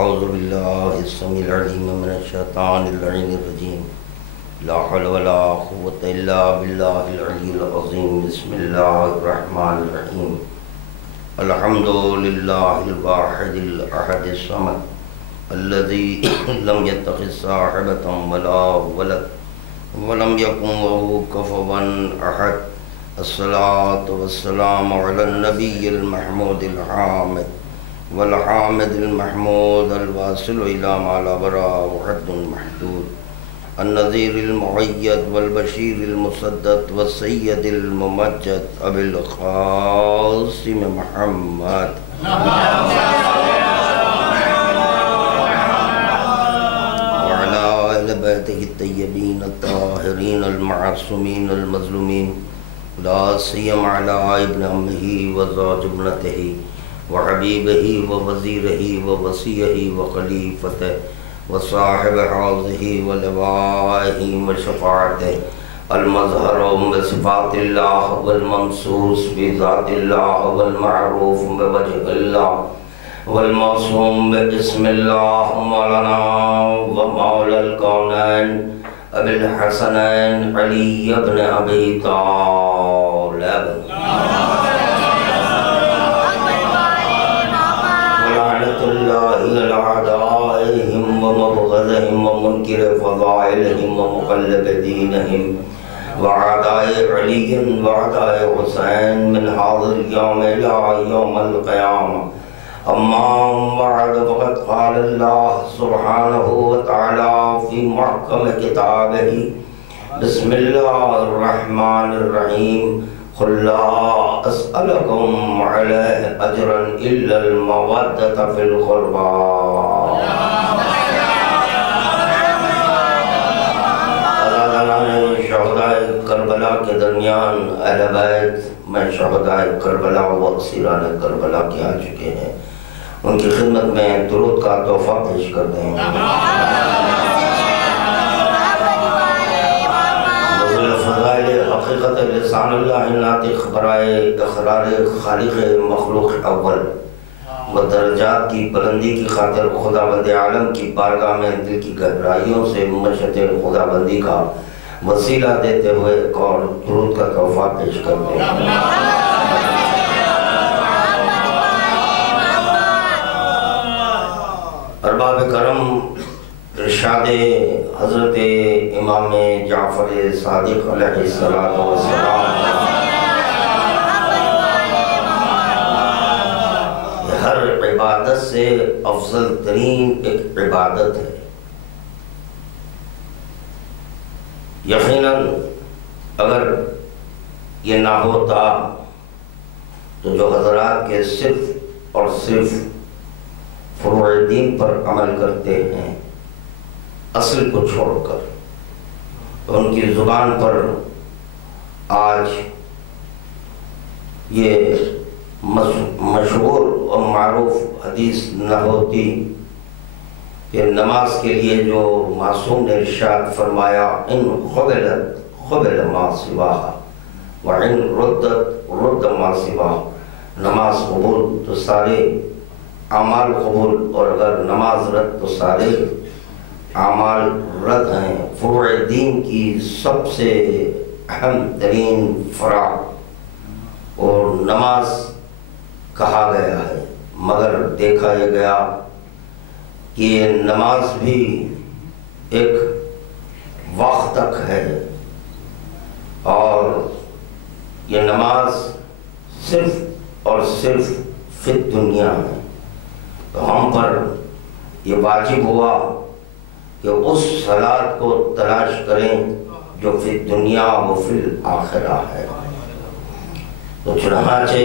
اعوذ باللہ السمیع العلیم من الشیطان اللعین الرجیم لا حول ولا قوة الا باللہ العلی العظیم بسم اللہ الرحمن الرحیم الحمد للہ الواحد الاحد الصمد الذی لم يتخذ صاحبۃ ولا ولد ولم یکن له کفوا احد الصلاة والسلام علی النبی المحمود الحامد والحامد المحمود الواصل إلى ما لا براء وحد محدود النذير المؤيد والبشير المسدد والسيد الممجد أبي القاسم محمد وعلى آل بيته الطيبين الطاهرين المعصومين المظلومين لا سيما على ابن عمه وزوج ابنته وحبيبه ووزيره ووصيه وخليفته وصاحب حوضه ولوائه وشفاعته المظهر بصفات الله والممسوس بذات الله والمعروف بوجه الله والموصوم باسم الله مولانا ومولى الكونين أبي الحسنين علي بن أبي طالب لأعدائهم ومبغضهم ومنكر فضائلهم ومقلب دينهم وعداء علي وعداء حسين من هذا اليوم إلى يوم القيامة أما بعد فقد قال الله سبحانه وتعالى في محكم كتابه بسم الله الرحمن الرحيم قل لا أسألكم عليه أجرا إلا المودة في القربى شہدائے کربلا کے درمیان اہل بیت میں شہدائے کربلا و اسیران کربلا کے آ چکے ہیں، ان کی خدمت میں درود کا تحفہ پیش کرتے ہیں۔ فضائل حقیقت لسان اللہ ناطق برائے اقرار خالق مخلوق اول و درجات کی بلندی کی خاطر خدا بند عالم کی بارگاہ میں دل کی گہرائیوں سے مشت خدا بندی کا وسیلہ دیتے ہوئے ایک اور درود کا تحفہ پیش کرتے ہیں۔ ارباب کرم، ارشاد حضرت امام جعفر صادق علیہ السلام، ہر عبادت سے افضل ترین ایک عبادت ہے۔ یقیناً اگر یہ نہ ہوتا تو جو حضرات کے صرف اور صرف فروع دین پر عمل کرتے ہیں اصل کو چھوڑ کر، ان کی زبان پر آج یہ مشہور اور معروف حدیث نہ ہوتی کہ نماز کے لیے جو معصوم نے ارشاد فرمایا ان قبل ما سواها وان رد ما سواها، نماز قبول تو سارے اعمال قبول، اور اگر نماز رد تو سارے اعمال رد ہیں۔ فروع دین کی سب سے اہم ترین فرع اور نماز کہا گیا ہے، مگر دیکھا یہ گیا کہ یہ نماز بھی ایک وقت تک ہے، اور یہ نماز صرف اور صرف فی الدنیا ہے۔ تو ہم پر یہ واجب ہوا کہ اس صلاۃ کو تلاش کریں جو فی الدنیا و فی الآخرہ ہے۔ تو چنانچہ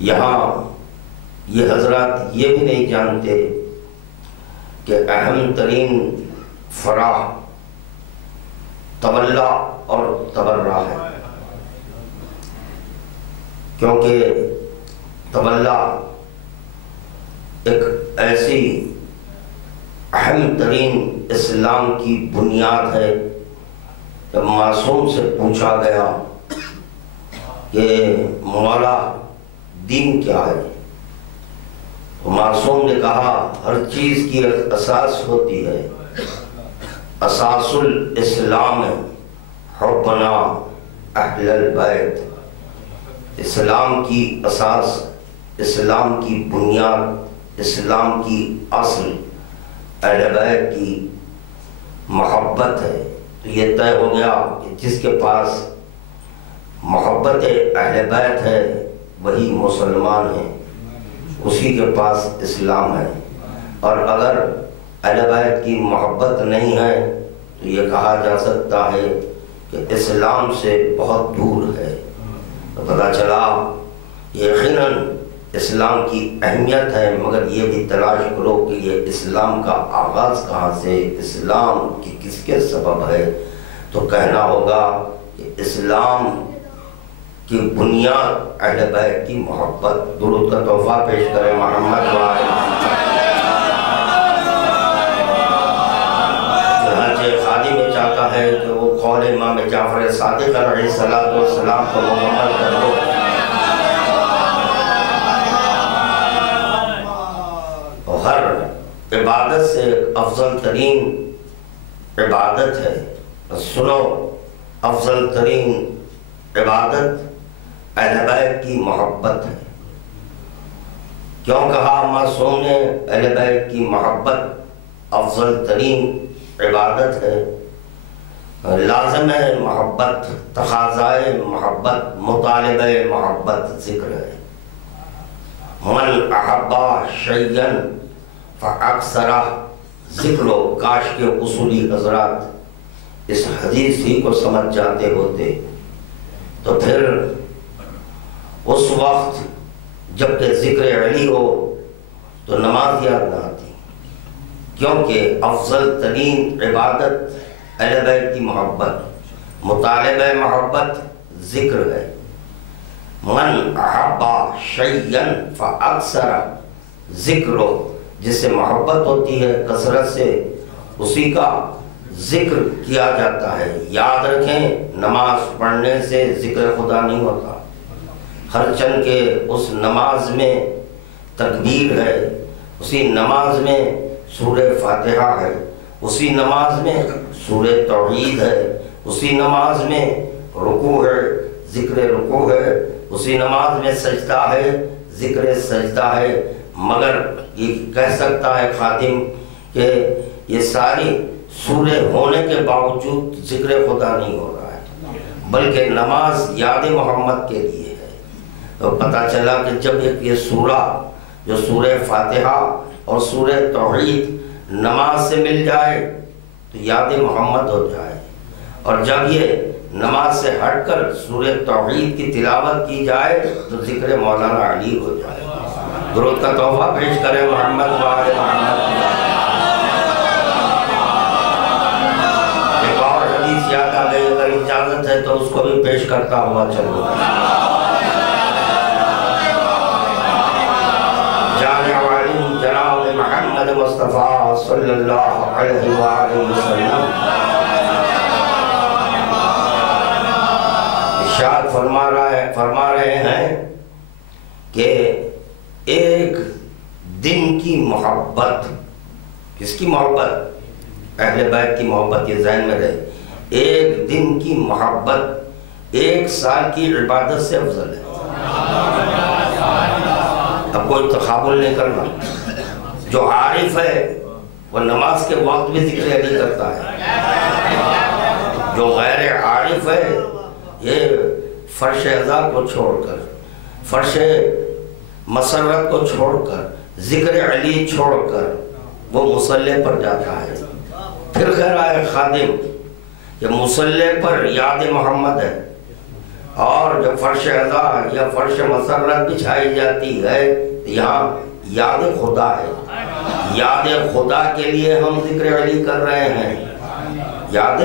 یہاں یہ حضرات یہ بھی نہیں جانتے کہ اہم ترین فرع تولا اور تبرع ہے، کیونکہ تولا ایک ایسی اہم ترین اسلام کی بنیاد ہے۔ جب معصوم سے پوچھا گیا کہ مولا دین کیا ہے، معصوم نے کہا ہر چیز کی ایک اساس ہوتی ہے، اساس الاسلام حبنا اہل البیت، اسلام کی اساس، اسلام کی بنیاد، اسلام کی اصل اہل بیت کی محبت ہے۔ تو یہ طے ہو گیا کہ جس کے پاس محبت اہل بیت ہے وہی مسلمان ہے، اسی کے پاس اسلام ہے۔ اور اگر اہل بیت کی محبت نہیں ہے تو یہ کہا جا سکتا ہے کہ اسلام سے بہت دور ہے۔ تو پتہ چلا یقیناً اسلام کی اہمیت ہے، مگر یہ بھی تلاش کرو کہ یہ اسلام کا آغاز کہاں سے، اسلام کی کس کے سبب ہے۔ تو کہنا ہوگا کہ اسلام کی بنیاد اہل بیت کی محبت۔ درود کا تحفہ پیش کریں محمد وآل محمد۔ چنانچہ خادم میں چاہتا ہے کہ وہ قول امام جعفر صادق علیہ السلام کو مکمل کر دو۔ ہر عبادت سے افضل ترین عبادت ہے، سنو، افضل ترین عبادت اہل بیت کی محبت ہے۔ کیوں کہا معصوم نے اہل بیت کی محبت افضل ترین عبادت ہے؟ لازم ہے محبت، تقاضائے محبت، مطالبہ محبت ذکر ہے۔ من احبا شیئا فاکثرہ ذکر، کاش کے اصولی حضرات اس حدیث ہی کو سمجھ جاتے ہوتے تو پھر اس وقت جب کہ ذکر علی ہو تو نماز یاد نہ آتی، کیونکہ افضل ترین عبادت اہل بیت کی محبت، مطالبہ محبت ذکر ہے۔ من احبا شیئا فاکثرہ ذکر، جس سے محبت ہوتی ہے کثرت سے اسی کا ذکر کیا جاتا ہے۔ یاد رکھیں نماز پڑھنے سے ذکر خدا نہیں ہوتا، ہر چند کے اس نماز میں تکبیر ہے، اسی نماز میں سورہ فاتحہ ہے، اسی نماز میں سورہ توحید ہے، اسی نماز میں رکوع ہے، ذکر رکوع ہے، اسی نماز میں سجدہ ہے، ذکر سجدہ ہے۔ مگر یہ کہہ سکتا ہے خادم کہ یہ ساری سورہ ہونے کے باوجود ذکر خدا نہیں ہو رہا ہے، بلکہ نماز یاد محمد کے لیے ہے۔ تو پتہ چلا کہ جب یہ سورہ جو سورہ فاتحہ اور سورہ توحید نماز سے مل جائے تو یاد محمد ہو جائے، اور جب یہ نماز سے ہٹ کر سورہ توحید کی تلاوت کی جائے تو ذکر مولانا علی ہو جائے۔ درود کا تحفہ پیش کریں محمد وآل محمد۔ ایک اور حدیث یاد آ گئی، اگر اجازت ہے تو اس کو بھی پیش کرتا ہوا چلو۔ جامع عالم جناب محمد مصطفیٰ صلی اللہ علیہ وآلہ وسلم ارشاد فرما رہے ہیں کہ ایک دن کی محبت، کس کی محبت؟ اہل بیت کی محبت، یہ ذہن میں رہے، ایک دن کی محبت 1 سال کی عبادت سے افضل ہے۔ اب کوئی تقابل نہیں کرنا، جو عارف ہے وہ نماز کے وقت بھی ذکر علی کرتا ہے، جو غیر عارف ہے یہ فرش اذا کو چھوڑ کر، فرش مسرت کو چھوڑ کر، ذکر علی چھوڑ کر وہ مصلی پر جاتا ہے۔ پھر کہہ رہا ہے خادم کہ مصلی پر یاد محمد ہے، اور جب فرش اذا یا فرش مسرت بچھائی جاتی ہے یہاں یاد خدا ہے۔ یاد خدا کے لیے ہم ذکر علی کر رہے ہیں، یاد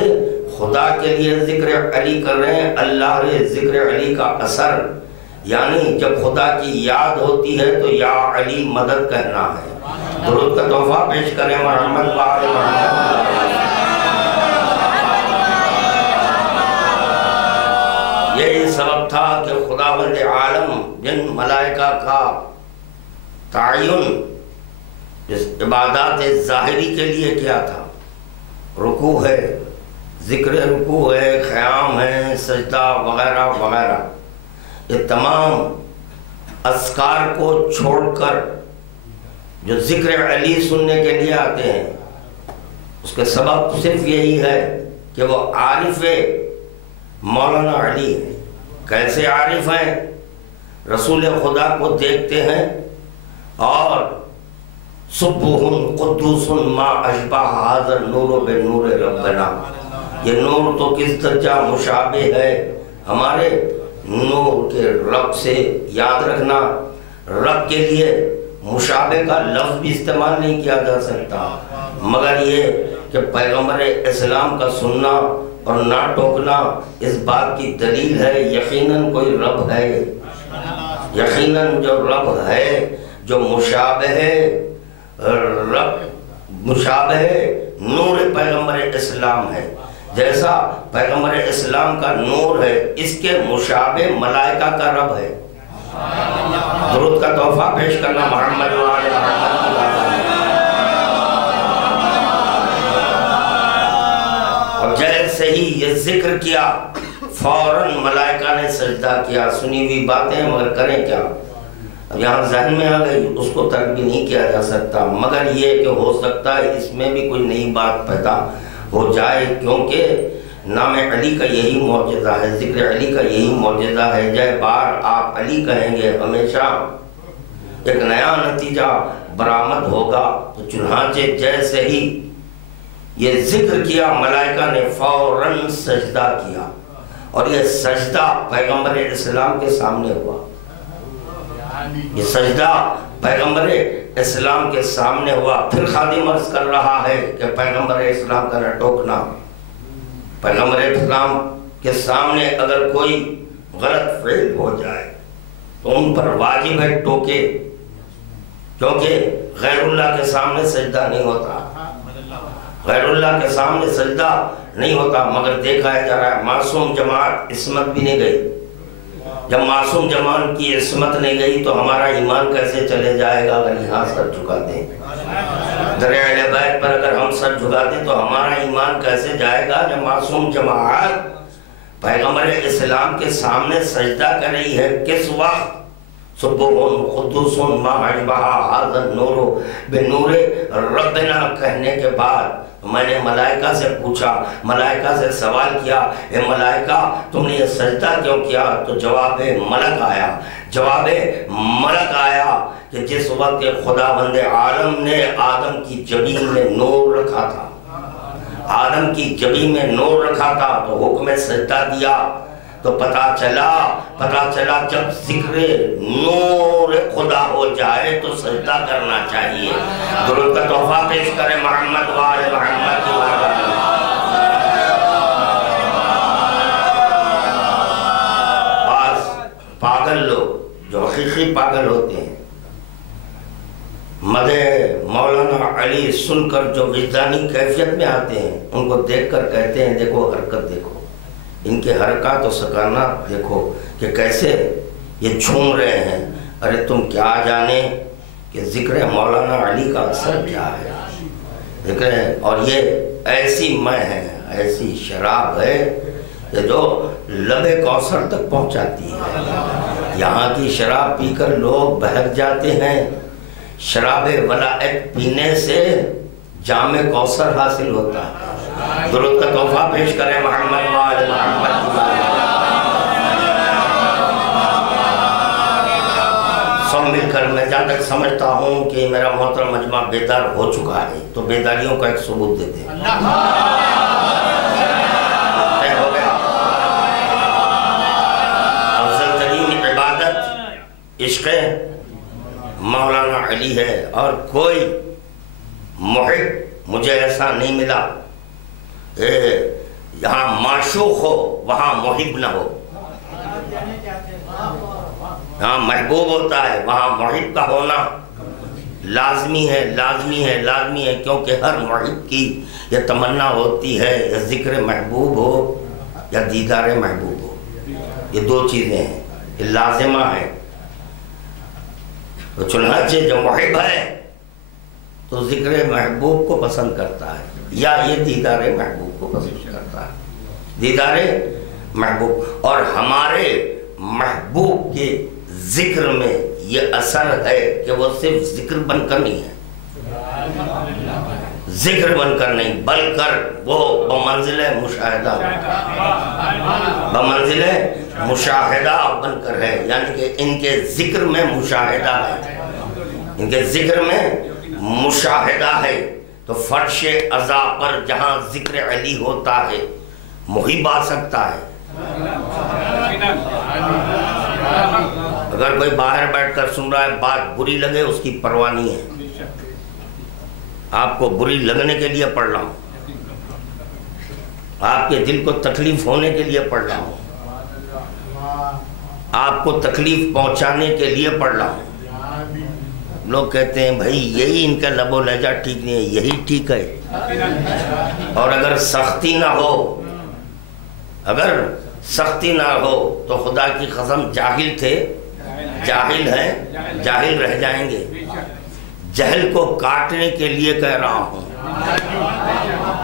خدا کے لیے ذکر علی کر رہے ہیں۔ اللہ نے ذکر علی کا اثر، یعنی جب خدا کی یاد ہوتی ہے تو یا علی مدد کہنا ہے۔ درود کا تحفہ پیش کریں محمد وآل محمد۔ یہی سبب تھا کہ خداوند عالم جن ملائکہ کا تعین عبادات ظاہری کے لیے کیا تھا؟ رکوع ہے، ذکر رکوع ہے، قیام ہے، سجدہ وغیرہ وغیرہ. یہ تمام اذکار کو چھوڑ کر جو ذکر علی سننے کے لیے آتے ہیں، اس کے سبب صرف یہی ہے کہ وہ عارف مولانا علی ہیں. کیسے عارف ہیں؟ رسول خدا کو دیکھتے ہیں اور سبح قدوس ما اشبہ حاضر نور بنور ربنا، یہ نور تو کس درجہ مشابہ ہے ہمارے نور کے رب سے. یاد رکھنا، رب کے لیے مشابہ کا لفظ بھی استعمال نہیں کیا جا سکتا، مگر یہ کہ پیغمبر اسلام کا سننا اور نہ ٹوکنا اس بات کی دلیل ہے یقیناً کوئی رب ہے، یقیناً جو رب ہے، جو مشابہ رب مشابہ نور پیغمبر اسلام ہے. جیسا پیغمبر اسلام کا نور ہے، اس کے مشابہ ملائکہ کا رب ہے. درود کا تحفہ پیش کرنا محمد وآل محمد. اور جیسے ہی یہ ذکر کیا فوراً ملائکہ نے سجدہ کیا. سنی ہوئی باتیں مگر کریں کیا؟ اب یہاں ذہن میں آ گئی، اس کو ترک بھی نہیں کیا جا سکتا، مگر یہ کہ ہو سکتا ہے اس میں بھی کوئی نئی بات پیدا ہو جائے، کیونکہ نام علی کا یہی معجزہ ہے، ذکر علی کا یہی معجزہ ہے. جائے بار آپ علی کہیں گے ہمیشہ ایک نیا نتیجہ برآمد ہوگا. تو چنانچہ جیسے ہی یہ ذکر کیا ملائکہ نے فوراً سجدہ کیا، اور یہ سجدہ پیغمبر اسلام کے سامنے ہوا. یہ سجدہ پیغمبر اسلام کے سامنے ہوا. پھر خادم عرض کر رہا ہے کہ پیغمبر اسلام کا نہ ٹوکنا. پیغمبر اسلام کے سامنے اگر کوئی غلط فعل ہو جائے تو ان پر واجب ہے ٹوکے، کیونکہ غیر اللہ کے سامنے سجدہ نہیں ہوتا، غیر اللہ کے سامنے سجدہ نہیں ہوتا. مگر دیکھا جا رہا ہے معصوم جماعت عصمت بھی نہیں گئی. جب معصوم جماعت کی عصمت نہیں گئی تو ہمارا ایمان کیسے چلے جائے گا؟ اگر یہاں سر جھکا دیں در اہل بیت پر، اگر ہم سر جھکا دیں تو ہمارا ایمان کیسے جائے گا؟ جب معصوم جماعت پیغمبر اسلام کے سامنے سجدہ کر رہی ہے، کس وقت؟ سبح قدوس ما اشبہ حاضر نور بنور ربنا کہنے کے بعد میں نے ملائکہ سے پوچھا، ملائکہ سے سوال کیا، اے ملائکہ تم نے یہ سجدہ کیوں کیا؟ تو جواب ملک آیا کہ جس وقت کہ خداوند عالم نے آدم کی جبین میں نور رکھا تھا، آدم کی جبین میں نور رکھا تھا، تو حکم سجدہ دیا. تو پتہ چلا جب ذکر نور خدا ہو جائے تو سجدہ کرنا چاہیے. درود کا تحفہ پیش کریں محمد وآل محمد. بعض پاگل لوگ جو حقیقی پاگل ہوتے ہیں، مدح مولانا علی سن کر جو وجدانی کیفیت میں آتے ہیں، ان کو دیکھ کر کہتے ہیں دیکھو حرکت دیکھو، ان کے حرکات و سکانات دیکھو کہ کیسے یہ جھوم رہے ہیں. ارے تم کیا جانے کہ ذکر مولانا علی کا اثر کیا ہے. ذکر ہے، اور یہ ایسی مے ہے، ایسی شراب ہے کہ جو لب کوثر تک پہنچاتی ہے. یہاں کی شراب پی کر لوگ بہک جاتے ہیں. شراب ولایت پینے سے جام کوثر حاصل ہوتا ہے. درود کا تحفہ پیش کریں محمد وآل محمد. سب مل کر میں جہاں تک سمجھتا ہوں کہ میرا محترم مجمع بیدار ہو چکا ہے، تو بیداریوں کا ایک ثبوت دیتے ہیں. ہو گیا. افضل ترین عبادت عشق مولانا علی ہے، اور کوئی محب مجھے ایسا نہیں ملا. یہاں معشوق ہو وہاں محب نہ ہو، یہاں محبوب ہوتا ہے وہاں محب کا ہونا لازمی ہے، کیونکہ ہر محب کی یہ تمنا ہوتی ہے یا ذکر محبوب ہو یا دیدار محبوب ہو. یہ دو چیزیں ہیں، یہ لازمہ ہے. چنانچہ جو محب ہے تو ذکر محبوب کو پسند کرتا ہے یا یہ دیدار محبوب کو پسند کرتا ہے؟ دیدار محبوب. اور ہمارے محبوب کے ذکر میں یہ اثر ہے کہ وہ صرف ذکر بن کر نہیں ہے، ذکر بن کر نہیں، بلکہ وہ بمنزل مشاہدہ، بمنزل مشاہدہ بن کر ہے. یعنی کہ ان کے ذکر میں مشاہدہ ہے، ان کے ذکر میں مشاہدہ ہے. تو فرش عزا پر جہاں ذکر علی ہوتا ہے محب آ سکتا ہے. اگر کوئی باہر بیٹھ کر سن رہا ہے بات بری لگے اس کی پرواہ نہیں ہے. آپ کو بری لگنے کے لیے پڑھ رہا ہوں، آپ کے دل کو تکلیف ہونے کے لیے پڑھ رہا ہوں، آپ کو تکلیف پہنچانے کے لیے پڑھ رہا ہوں. لوگ کہتے ہیں بھائی یہی ان کا لب و لہجہ ٹھیک نہیں ہے، یہی ٹھیک ہے. اور اگر سختی نہ ہو، اگر سختی نہ ہو تو خدا کی قسم جاہل تھے، جاہل ہیں، جاہل رہ جائیں گے. جہل کو کاٹنے کے لیے کہہ رہا ہوں.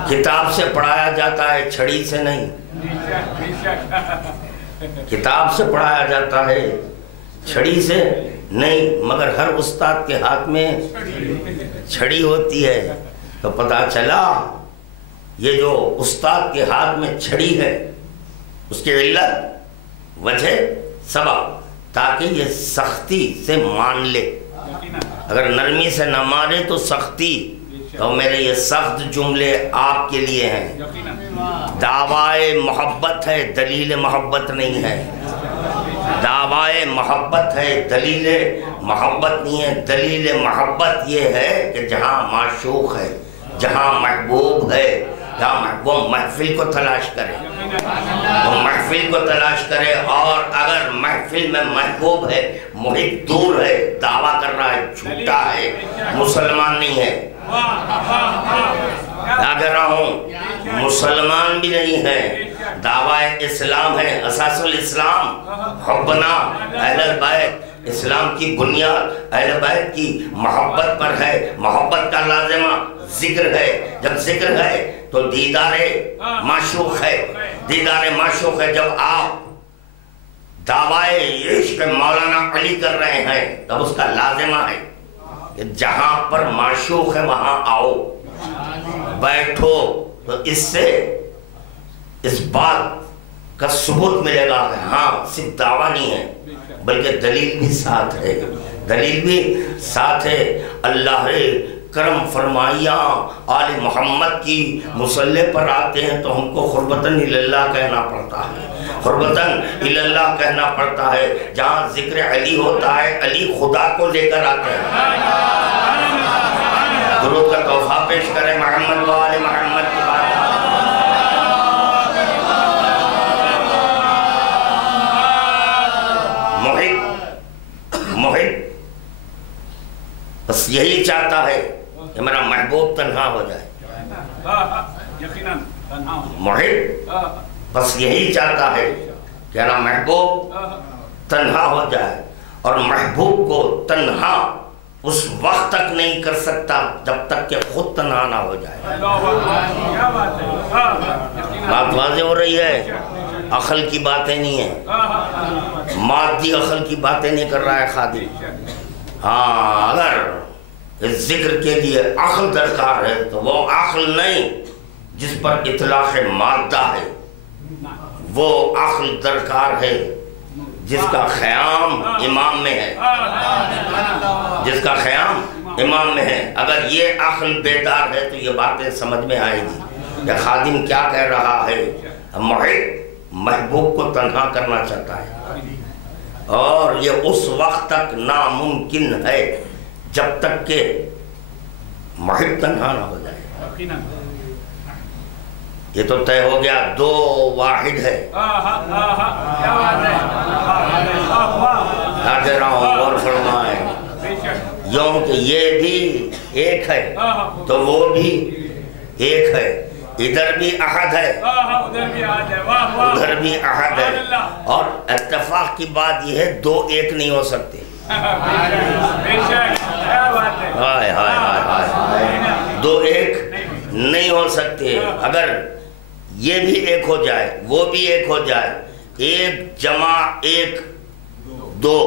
کتاب سے پڑھایا جاتا ہے، چھڑی سے نہیں. کتاب سے پڑھایا جاتا ہے، چھڑی سے نہیں. مگر ہر استاد کے ہاتھ میں چھڑی ہوتی ہے. تو پتہ چلا یہ جو استاد کے ہاتھ میں چھڑی ہے اس کی علت، وجہ، سبب، تاکہ یہ سختی سے مان لے. اگر نرمی سے نہ مانے تو سختی. تو میرے یہ سخت جملے آپ کے لیے ہیں. دعوائے محبت ہے، دلیل محبت نہیں ہے. دعوائے محبت ہے، دلیل محبت نہیں ہے. دلیل محبت یہ ہے کہ جہاں معشوق ہے، جہاں محبوب ہے، جہاں وہ محفل کو تلاش کرے، وہ محفل کو تلاش کرے. اور اگر محفل میں محبوب ہے، محب دور ہے، دعویٰ کر رہا ہے، جھوٹا ہے، مسلمان نہیں ہے. کیا کہہ رہا ہوں؟ مسلمان بھی نہیں ہے. دعویٰ اسلام ہے، اساس الاسلام حبنا اہل البیت. اسلام کی بنیاد اہل بیت کی محبت پر ہے. محبت کا لازمہ ذکر ہے. جب ذکر ہے تو دیدار معشوق ہے، دیدار معشوق ہے. جب آپ دعویٰ عشق مولانا علی کر رہے ہیں تب اس کا لازمہ ہے کہ جہاں پر معشوق ہے وہاں آؤ، بیٹھو. تو اس سے اس بات کا ثبوت ملے گا کہ ہاں صرف دعویٰ نہیں ہے بلکہ دلیل بھی ساتھ ہے، دلیل بھی ساتھ ہے. اللہ کرم فرمائیاں آل محمد کی مصلی پر آتے ہیں تو ہم کو قربتاً اللہ کہنا پڑتا ہے، قربتاً اللہ کہنا پڑتا ہے. جہاں ذکر علی ہوتا ہے علی خدا کو لے کر آتے ہیں. درود کا تحفہ پیش کریں محمد و آل محمد کی بات. محب بس یہی چاہتا ہے کہ میرا محبوب تنہا ہو جائے. محب بس یہی چاہتا ہے کہ میرا محبوب تنہا ہو جائے. اور محبوب کو تنہا اس وقت تک نہیں کر سکتا جب تک کہ خود تنہا نہ ہو جائے. بات واضح ہو رہی ہے؟ عقل کی باتیں نہیں ہیں، مادی عقل کی باتیں نہیں کر رہا ہے خادم. ہاں اگر اس ذکر کے لیے عقل درکار ہے تو وہ عقل نہیں جس پر اطلاق مادہ ہے، وہ عقل درکار ہے جس کا خیام امام میں ہے، جس کا خیام امام میں ہے. اگر یہ عقل بیدار ہے تو یہ باتیں سمجھ میں آئے گی کہ خادم کیا کہہ رہا ہے. محبوب کو تنہا کرنا چاہتا ہے اور یہ اس وقت تک ناممکن ہے جب تک کہ محب تنہا نہ ہو جائے. یہ تو طے ہو گیا دو واحد ہے. کہہ رہا ہوں اور فرمائیں یوں کہ یہ بھی ایک ہے تو وہ بھی ایک ہے. ادھر بھی احد ہے ادھر بھی احد ہے. اور اتفاق کی بات یہ ہے دو ایک نہیں ہو سکتے. ہائے ہائے ہائے ہائے دو ایک نہیں ہو سکتے. اگر یہ بھی ایک ہو جائے وہ بھی ایک ہو جائے, ایک جمع ایک دو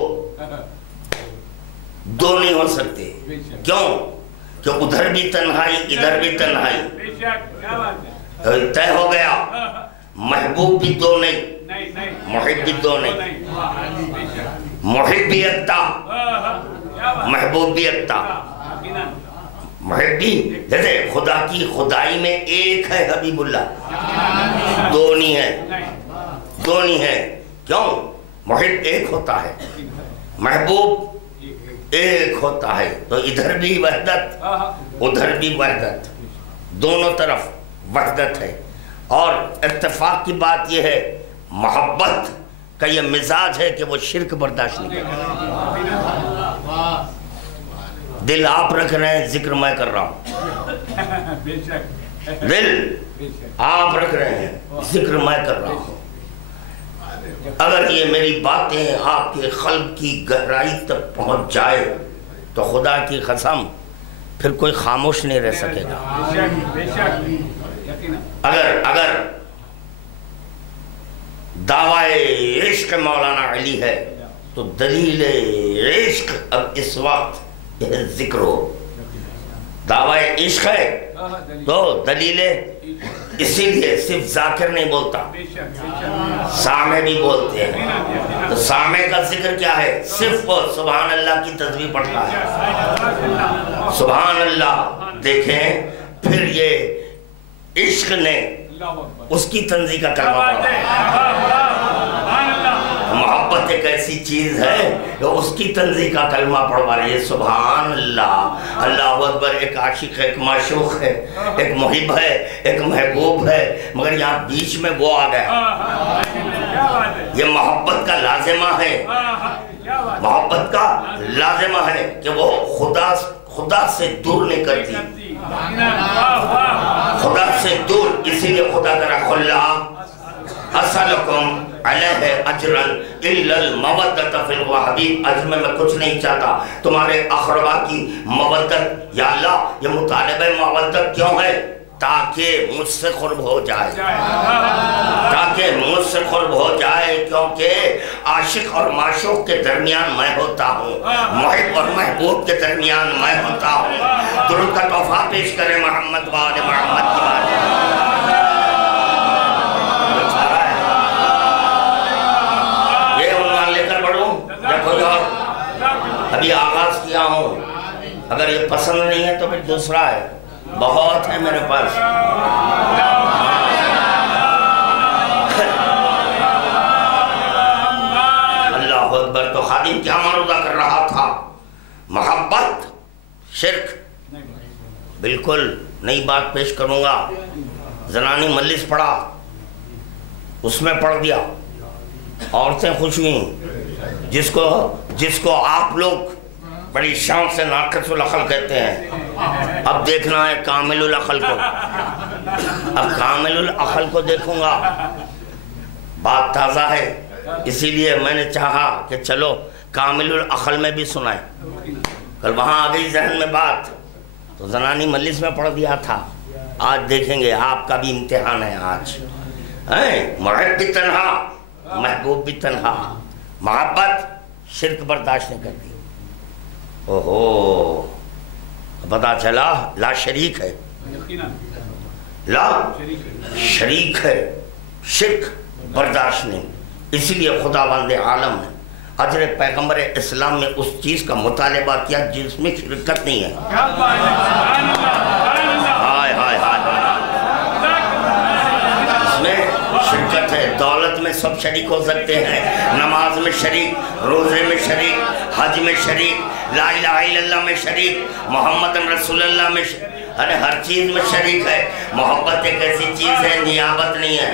نہیں ہو سکتے. کیوں؟ کہ ادھر بھی تنہائی ادھر بھی تنہائی. طے ہو گیا. محبوب بھی دو نہیں, محب بھی دو نہیں. محب بھی اکتا, محبوب بھی اکتا. محب بھی جیسے خدا کی خدائی میں ایک ہے حبیب اللہ, دو نہیں ہے, دو نہیں ہے. کیوں؟ محب ایک ہوتا ہے, محبوب ایک ہوتا ہے. تو ادھر بھی وحدت ادھر بھی وحدت, دونوں طرف وحدت ہے. اور اتفاق کی بات یہ ہے محبت کا یہ مزاج ہے کہ وہ شرک برداشت نہیں کرتا. دل آپ رکھ رہے ہیں, ذکر میں کر رہا ہوں. دل آپ رکھ رہے ہیں, ذکر میں کر رہا ہوں. اگر یہ میری باتیں آپ کے قلب کی گہرائی تک پہنچ جائے تو خدا کی قسم پھر کوئی خاموش نہیں رہ سکے گا. اگر دعوی عشق مولانا علی ہے تو دلیل عشق اب اس وقت یہ ذکر ہو. دعوی عشق ہے تو دلیل, اسی لیے صرف ذاکر نہیں بولتا, سامع بھی بولتے ہیں. تو سامع کا ذکر کیا ہے؟ صرف وہ سبحان اللہ کی تسبیح پڑھتا ہے, سبحان اللہ. دیکھیں پھر یہ عشق نے اس کی تنزیہ کا کلمہ پڑھا. محبت ایک ایسی چیز ہے جو اس کی تنزیہ کا کلمہ پڑھوا رہی ہے. سبحان اللہ, اللہ اکبر. ایک عاشق ہے, ایک معشوق ہے, ایک محب ہے, ایک محبوب ہے, مگر یہاں بیچ میں وہ آ گیا. یہ محبت کا لازمہ ہے, محبت کا لازمہ ہے کہ وہ خدا سے دور نہیں کرتی, خدا سے دور. اسی لیے خدا کرا خلا اسألکم علیہ اجرا الا المودۃ فی الوحبیب. اجر میں کچھ نہیں چاہتا, تمہارے اقربا کی مودت. یا اللہ یہ مطالبہ مودت کیوں ہے؟ تاکہ مجھ سے قرب ہو جائے, تاکہ مجھ سے قرب ہو جائے. کیونکہ عاشق اور معشوق کے درمیان میں ہوتا ہوں, محب اور محبوب کے درمیان میں ہوتا ہوں. درود کا تحفہ پیش کریں محمد وآل محمد کی بات. یہ عنوان لے کر بڑھوں یا کوئی اور؟ ابھی آغاز کیا ہوں, اگر یہ پسند نہیں ہے تو پھر دوسرا ہے, بہت ہے میرے پاس. اللہ اکبر. تو خادم کیا معروضہ کر رہا تھا؟ محبت شرک. بالکل نئی بات پیش کروں گا. زنانی مجلس پڑھا, اس میں پڑھ دیا, عورتیں خوش ہوئیں. جس کو آپ لوگ بڑی شان سے ناقص العقل کہتے ہیں, اب دیکھنا ہے کامل العقل کو. اب کامل العقل کو دیکھوں گا. بات تازہ ہے, اسی لیے میں نے چاہا کہ چلو کامل العقل میں بھی سنائیں. کل وہاں آ گئی ذہن میں بات, تو زنانی مجلس میں پڑھ دیا تھا. آج دیکھیں گے, آپ کا بھی امتحان ہے آج. محب بھی تنہا, محبوب بھی تنہا. محبت شرک برداشت نہیں کرتی. اوہو, پتا چلا لا شریک ہے, لا شریک ہے, شرک برداشت نہیں. اسی لیے خدا بند عالم نے اجر پیغمبر اسلام میں اس چیز کا مطالبہ کیا جس میں شرکت نہیں ہے. ہائے ہائے ہائے, اس میں شرکت ہے. دولت میں سب شریک ہو سکتے ہیں, نماز میں شریک, روزے میں شریک, حج میں شریک, لا الہ الا اللہ میں شریک, محمد رسول اللہ میں شریک, ہر چیز میں شریک ہے. محبت ایک ایسی چیز ہے, نیابت نہیں ہے.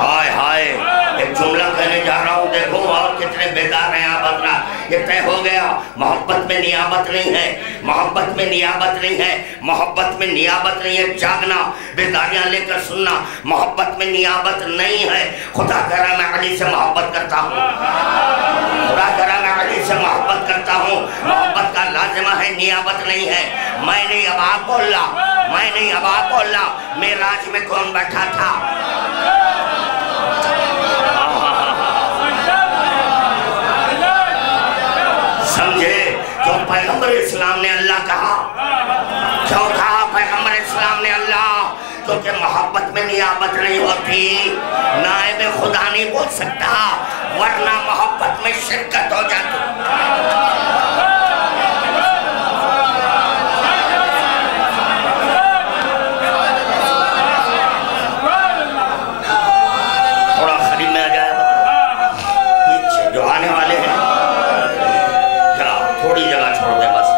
ہائے ہائے, ایک جملہ کہنے جا رہا ہوں, دیکھو اور کتنے بیدار ہیں آپ حضرات. یہ طے ہو گیا, محبت میں نیابت نہیں ہے, محبت میں نیابت نہیں ہے, محبت میں نیابت نہیں ہے. جاگنا, بیداریاں لے کر سننا, محبت میں نیابت نہیں ہے. خدا کہہ رہا میں علی سے محبت کرتا ہوں, خدا کہہ رہا میں علی سے محبت کرتا ہوں. محبت کا لازمہ ہے، نیابت نہیں ہے. میں نہیں اب آپ بول رہا، میں نہیں اب آپ بول رہا. معراج میں کون بیٹھا تھا؟ سمجھے کیوں پیغمبر اسلام نے اللہ کہا؟ کیوں کہا پیغمبر اسلام نے اللہ؟ کیونکہ محبت میں نیابت نہیں ہوتی. نائب خدا نہیں بول سکتا، ورنہ محبت میں شرکت ہو جاتی. تھوڑا قریب میں آ جائے پیچھے جو آنے والے ہیں، تھوڑی جگہ چھوڑ دے بس.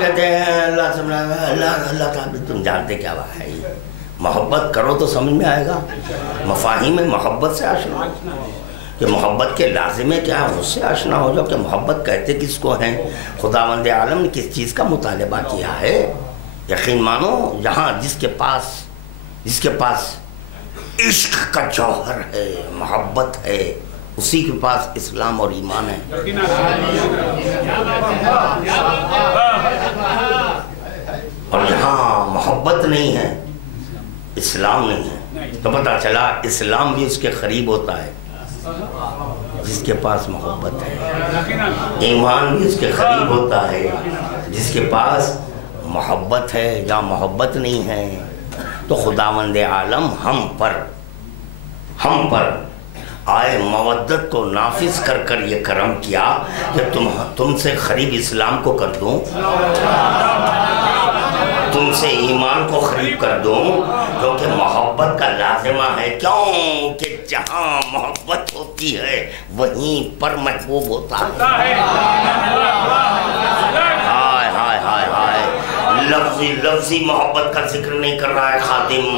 کہتے ہیں اللہ تعالیٰ تم جانتے کیا بات ہے. محبت کرو تو سمجھ میں آئے گا. مفاہیم محبت سے آشنا کہ محبت کے لازمے کیا ہیں اس سے آشنا ہو جاؤ کہ محبت کہتے کس کو ہیں. خداوند عالم نے کس چیز کا مطالبہ کیا ہے. یقین مانو جہاں جس کے پاس عشق کا جوہر ہے، محبت ہے، اسی کے پاس اسلام اور ایمان ہے. اور جہاں محبت نہیں ہے، اسلام نہیں ہے، تو پتہ چلا اسلام بھی اس کے قریب ہوتا ہے جس کے پاس محبت ہے. ایمان بھی اس کے قریب ہوتا ہے جس کے پاس محبت ہے. جہاں محبت نہیں ہے تو خداوند عالم ہم پر آئے مودت کو نافذ کر یہ کرم کیا کہ تم سے قریب اسلام کو کر دوں، تم سے ایمان کو قریب کر دوں، کیونکہ محبت کا لازمہ ہے. کیوں کہ جہاں محبت ہوتی ہے وہیں پر محبوب ہوتا ہے. ہائے ہائے ہائے ہائے، لفظی محبت کا ذکر نہیں کر رہا ہے خادم.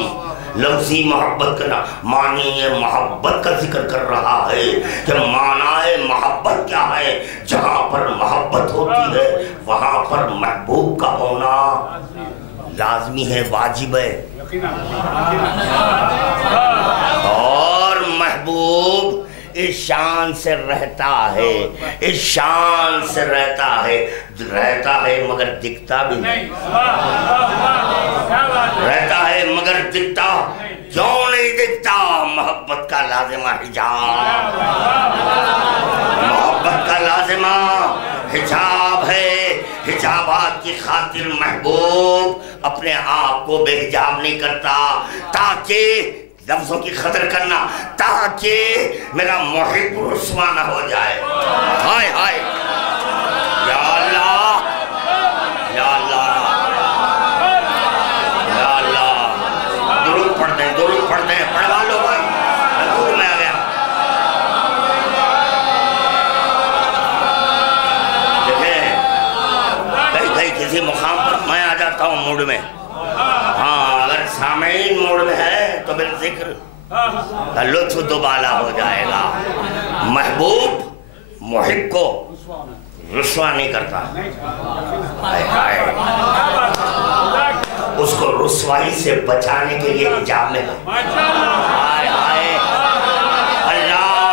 لفظی محبت کا معنی محبت کا ذکر کر رہا ہے کہ معنی محبت کیا ہے. جہاں پر محبت ہوتی ہے وہاں پر محبوب کا ہونا لازمی ہے، واجب ہے. اور محبوب اس شان سے رہتا ہے، اس شان سے رہتا ہے مگر دکھتا بھی نہیں. رہتا ہے مگر دکھتا کیوں نہیں دکھتا؟ محبت کا لازمہ حجاب، محبت کا لازمہ حجاب ہے. حجابات کی خاطر محبوب اپنے آپ کو بے حجاب نہیں کرتا تاکہ لفظوں کی قدر کرنا، تاکہ میرا محب رسوا نہ ہو جائے. ہائے ہائے یا اللہ یا اللہ یا اللہ. درود پڑھ دیں پڑھوا لو بھائی. درود میں آ گیا. دیکھیں کہیں کسی مقام پر میں آ جاتا ہوں موڈ میں. ہاں اگر سامعین موڈ میں ہے تو بالذکر لطف دوبالا ہو جائے گا. محبوب محب کو رسوا نہیں کرتا. اس کو رسوائی سے بچانے کے لیے حجاب میں اللہ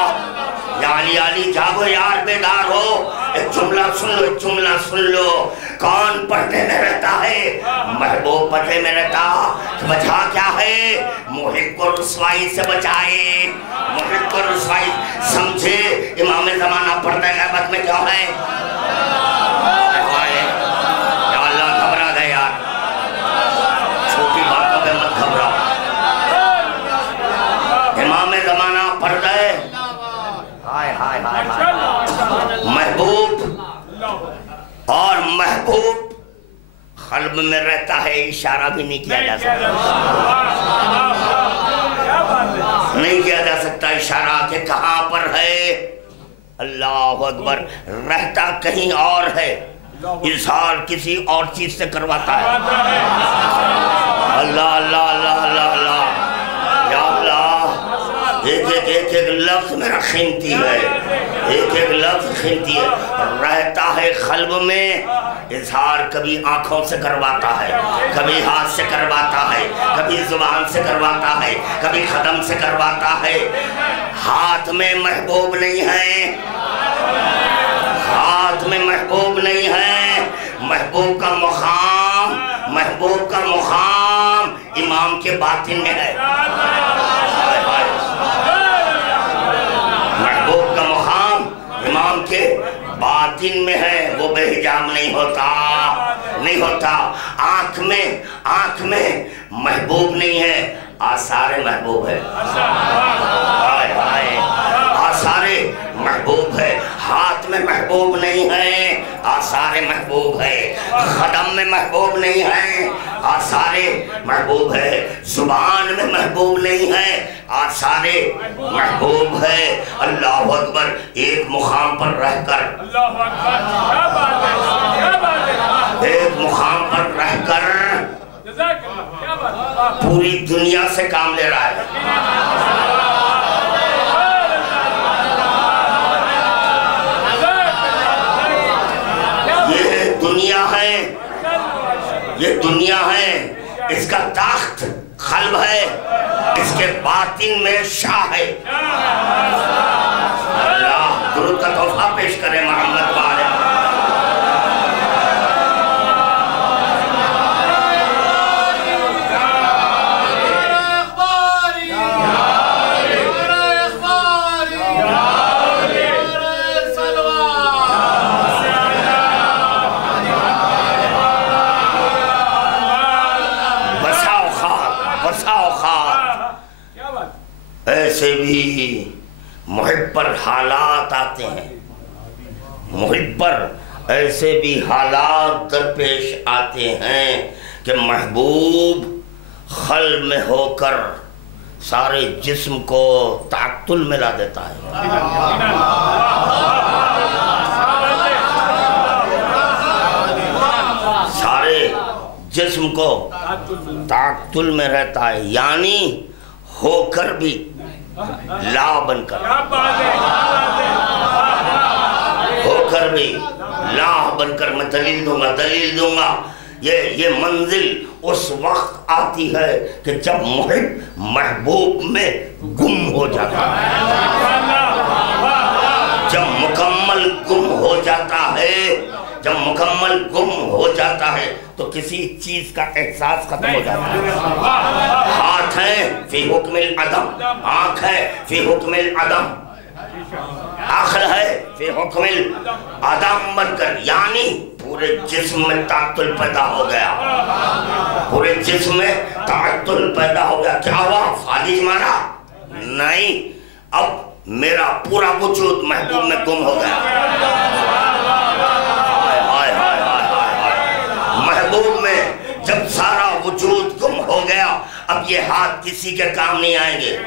یا علی جاگو یار بیدار ہو. ایک جملہ سن لو. کون پردے میں رہتا ہے؟ محبوب پردے میں رہتا. وجہ کیا ہے؟ محب کو رسوائی سے بچائے. محب کو رسوائی سمجھے. امام زمانہ پردہ غیبت میں کیوں ہے؟ یا اللہ گھبرا گئے یار، چھوٹی باتوں پہ مت گھبرا. امام زمانہ پردہ ہے. ہائے ہائے ہائے. محبوب اور محبوب قلب میں رہتا ہے. اشارہ بھی نہیں کیا جا سکتا، نہیں کیا جا سکتا اشارہ کہ کہاں پر ہے. اللہ اکبر. رہتا کہیں اور ہے، اظہار کسی اور چیز سے کرواتا ہے. اللہ اللہ اللہ اللہ اللہ یا اللہ. ایک لفظ میرا قیمتی ہے. ایک ایک لفظ کھلتی ہے، رہتا ہے قلب میں، اظہار کبھی آنکھوں سے کرواتا ہے، کبھی ہاتھ سے کرواتا ہے، کبھی زبان سے کرواتا ہے، کبھی قدم سے کرواتا ہے۔ ہاتھ میں محبوب نہیں ہے، ہاتھ میں محبوب نہیں ہے۔ محبوب کا مقام، محبوب کا مقام امام کے باطن میں ہے۔ محبوب کا مقام امام کے باطن میں ہے، وہ بے حجاب نہیں ہوتا، نہیں ہوتا۔ آنکھ میں محبوب نہیں ہے، آثار محبوب ہے، آثار محبوب ہے۔ ہاتھ میں محبوب نہیں ہے، آثار محبوب ہے۔ قدم میں محبوب نہیں ہے، آثار محبوب ہے۔ زبان میں محبوب نہیں ہے، آثار محبوب ہے۔ اللہ اکبر، ایک مقام پر رہ کر، ایک مقام پر رہ کر پوری دنیا سے کام لے رہا ہے۔ یہ دنیا ہے، اس کا تخت قلب ہے، اس کے باطن میں شاہ ہے۔ اللہ درود کا تحفہ پیش کرے محمد والے۔ ایسے بھی محب پر حالات آتے ہیں، محب پر ایسے بھی حالات درپیش آتے ہیں کہ محبوب قلب میں ہو کر سارے جسم کو تعطل میں لا دیتا ہے۔ سارے جسم کو تعطل میں رہتا ہے، یعنی ہو کر بھی لا بن کر، ہو کر بھی لا بن کر۔ میں دلیل دوں گا۔ یہ منزل اس وقت آتی ہے کہ جب محب محبوب میں گم ہو جاتا ہے، جب مکمل گم ہو جاتا ہے، جب مکمل گم ہو جاتا ہے تو کسی چیز کا احساس ختم ہو جاتا ہے۔ ہاتھ ہے فی حکم العدم، آنکھ ہے فی حکم العدم، عقل ہے فی حکم العدم بن کر، یعنی پورے جسم میں تعطل پیدا ہو گیا، پورے جسم میں تعطل پیدا ہو گیا۔ کیا ہوا؟ فالج مارا؟ نہیں، اب میرا پورا وجود محبوب میں گم ہو گیا۔ محبوب میں جب سارا وجود گم ہو گیا، اب یہ ہاتھ کسی کے کام نہیں آئیں گے۔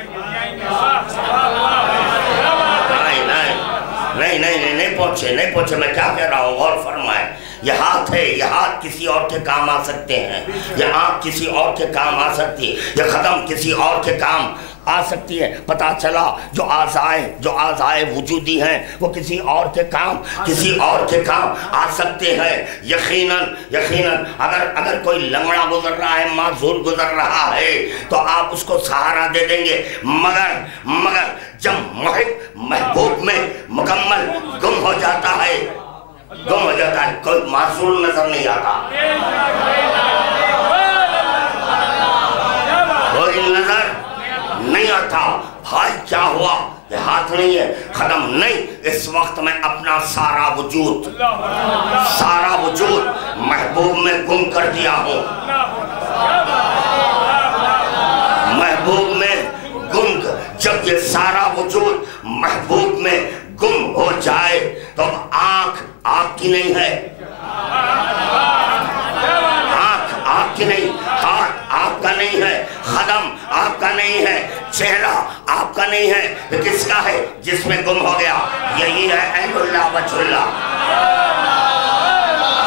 نہیں پہنچے، میں کیا کہہ رہا ہوں، غور فرمائے۔ یہ ہاتھ ہے، یہ ہاتھ کسی اور کے کام آ سکتے ہیں، یہ آنکھ کسی اور کے کام آ سکتی ہے، یہ قدم کسی اور کے کام آ سکتی ہے۔ پتا چلا جو اعضائے وجودی ہیں وہ کسی اور کے کام آ سکتے ہیں۔ یقیناً اگر کوئی لنگڑا گزر رہا ہے، معذور گزر رہا ہے تو آپ اس کو سہارا دے دیں گے، مگر جب محبوب میں مکمل گم ہو جاتا ہے، کوئی معذور نظر نہیں آتا، کوئی نظر نہیں آتا۔ بھائی کیا ہوا؟ یہ ہاتھ نہیں ہے، قدم نہیں، اس وقت میں اپنا سارا وجود محبوب میں گم کر دیا ہوں، محبوب میں گم۔ جب یہ سارا وجود محبوب میں گم ہو جائے تو آنکھ آپ کی نہیں ہے، آنکھ آپ کی نہیں، ہاتھ آپ کا نہیں ہے، قدم آپ کا نہیں ہے، چہرہ آپ کا نہیں ہے، تو کس کا ہے؟ جس میں گم ہو گیا۔ یہی ہے عین اللہ وجہ اللہ،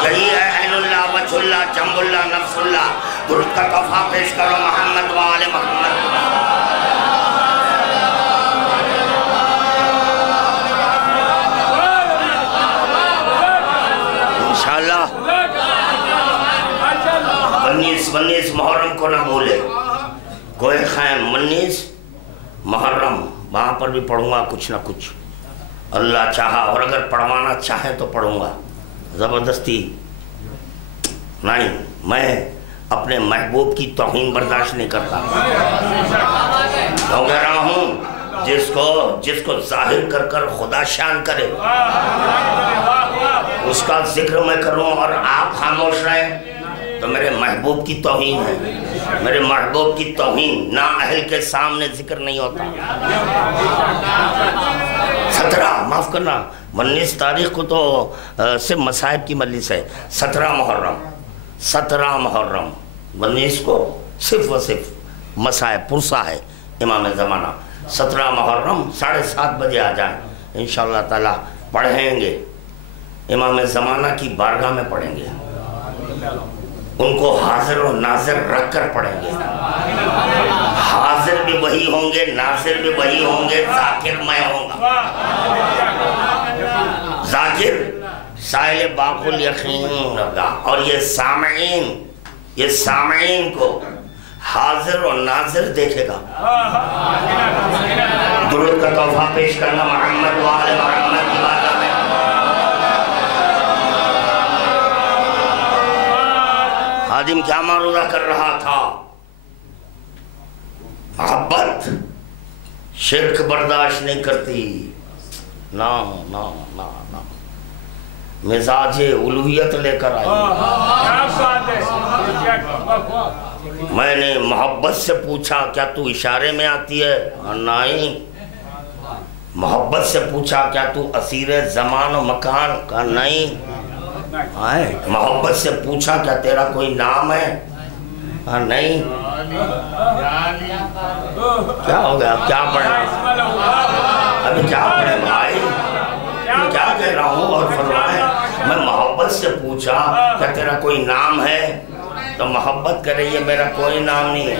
یہی ہے عین اللہ وجہ اللہ، جنب اللہ نفس اللہ۔ درود کا تحفہ پیش کرو محمد و آل محمد۔ 19 محرم کو نہ بھولے. کوئے خیم 19 محرم وہاں پر بھی پڑھوں گا کچھ نہ کچھ اللہ چاہا, اور اگر پڑھوانا چاہے تو پڑھوں گا, زبردستی نہیں. میں اپنے محبوب کی توہین برداشت نہیں کرتا. کہہ رہا ہوں جس کو ظاہر کر کر خدا شان کرے اس کا ذکر میں کروں اور آپ خاموش رہیں تو میرے محبوب کی توہین ہے. میرے محبوب کی توہین نا اہل کے سامنے ذکر نہیں ہوتا. 17 معاف کرنا 19 تاریخ کو تو صرف مصائب کی مجلس ہے. 17 محرم 19 کو صرف و صرف مصائب پرسہ ہے امام زمانہ. 17 محرم 7:30 بجے آ جائیں انشاءاللہ تعالی. پڑھیں گے امام زمانہ کی بارگاہ میں پڑھیں گے, ان کو حاضر و ناظر رکھ کر پڑھیں گے. حاضر بھی وہی ہوں گے, ناظر بھی وہی ہوں گے, ذاکر میں ہوں گا. ذاکر سائل باق الیقین ہوگا, اور یہ سامعین کو حاضر و ناظر دیکھے گا. درود کا تحفہ پیش کرنا محمد و آل محمد کی بارگاہ میں. خادم کیا معروضہ کر رہا تھا؟ محبت شرک برداشت نہیں کرتی. نا نا نا نا مزاج الوہیت لے کر آئی. میں نے محبت سے پوچھا کیا تو اشارے میں آتی ہے؟ نہیں. محبت سے پوچھا کیا تو اسیر زمان و مکان؟ کہا نہیں. محبت سے پوچھا کیا تیرا کوئی نام ہے؟ کہا نہیں. کیا ہو گیا؟ کیا پڑھا؟ ابھی کیا پڑھے بھائی؟ میں کیا کہہ رہا ہوں اور فرمائے میں محبت سے پوچھا کیا تیرا کوئی نام ہے تو محبت کر رہی ہے میرا کوئی نام نہیں ہے.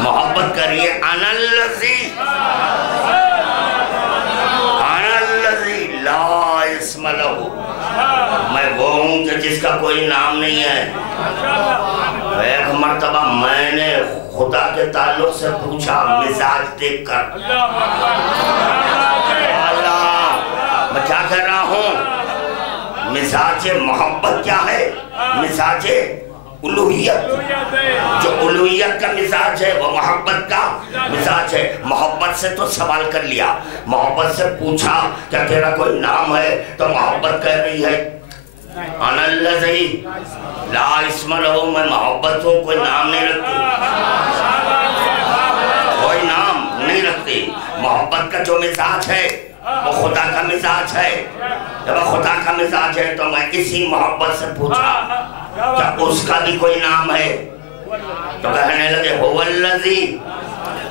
محبت کر رہی ہے انا الذی لا اسم لہ, میں وہ ہوں کہ جس کا کوئی نام نہیں ہے. ایک مرتبہ میں نے خدا کے تعلق سے پوچھا مزاج دیکھ کر. اللہ میں کیا کہہ رہا ہوں؟ مزاج محبت کیا ہے؟ مزاج الوہیت. جو الوہیت کا مزاج ہے وہ محبت کا مزاج ہے. محبت سے تو سوال کر لیا, محبت سے پوچھا کیا تیرا کوئی نام ہے تو محبت کہہ رہی ہے انا الذی لا اسم لہ, میں محبت ہوں کوئی نام نہیں رکھتی. کوئی نام نہیں رکھتی. محبت کا جو مزاج ہے وہ خدا کا مزاج ہے. جب خدا کا مزاج ہے تو میں اسی محبت سے پوچھا کیا اس کا بھی کوئی نام ہے تو کہنے لگے هو الذی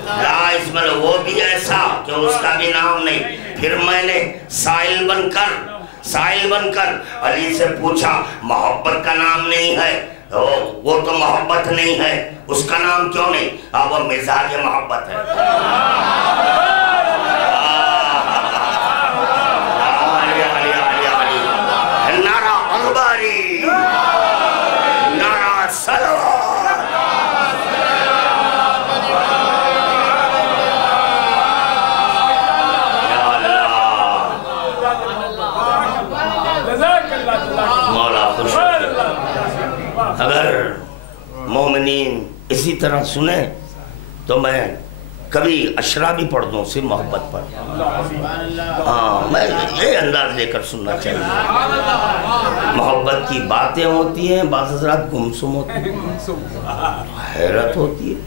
لا اسم لہ, وہ بھی ایسا کہ اس کا بھی نام نہیں. پھر میں نے سائل بن کر علی سے پوچھا محبت کا نام نہیں ہے, وہ تو محبت نہیں ہے, اس کا نام کیوں نہیں؟ وہ مزاج محبت ہے. نعرہ اخباری, نعرہ صلوات. یا اللہ مولا خوش. اگر مومنین اسی طرح سنیں تو میں کبھی اشرا بھی پڑھ دوں صرف محبت پر. ہاں میں یہ انداز لے کر سننا چاہیے. محبت کی باتیں ہوتی ہیں, بعض حضرات گمسم ہوتی ہیں, حیرت ہوتی ہے.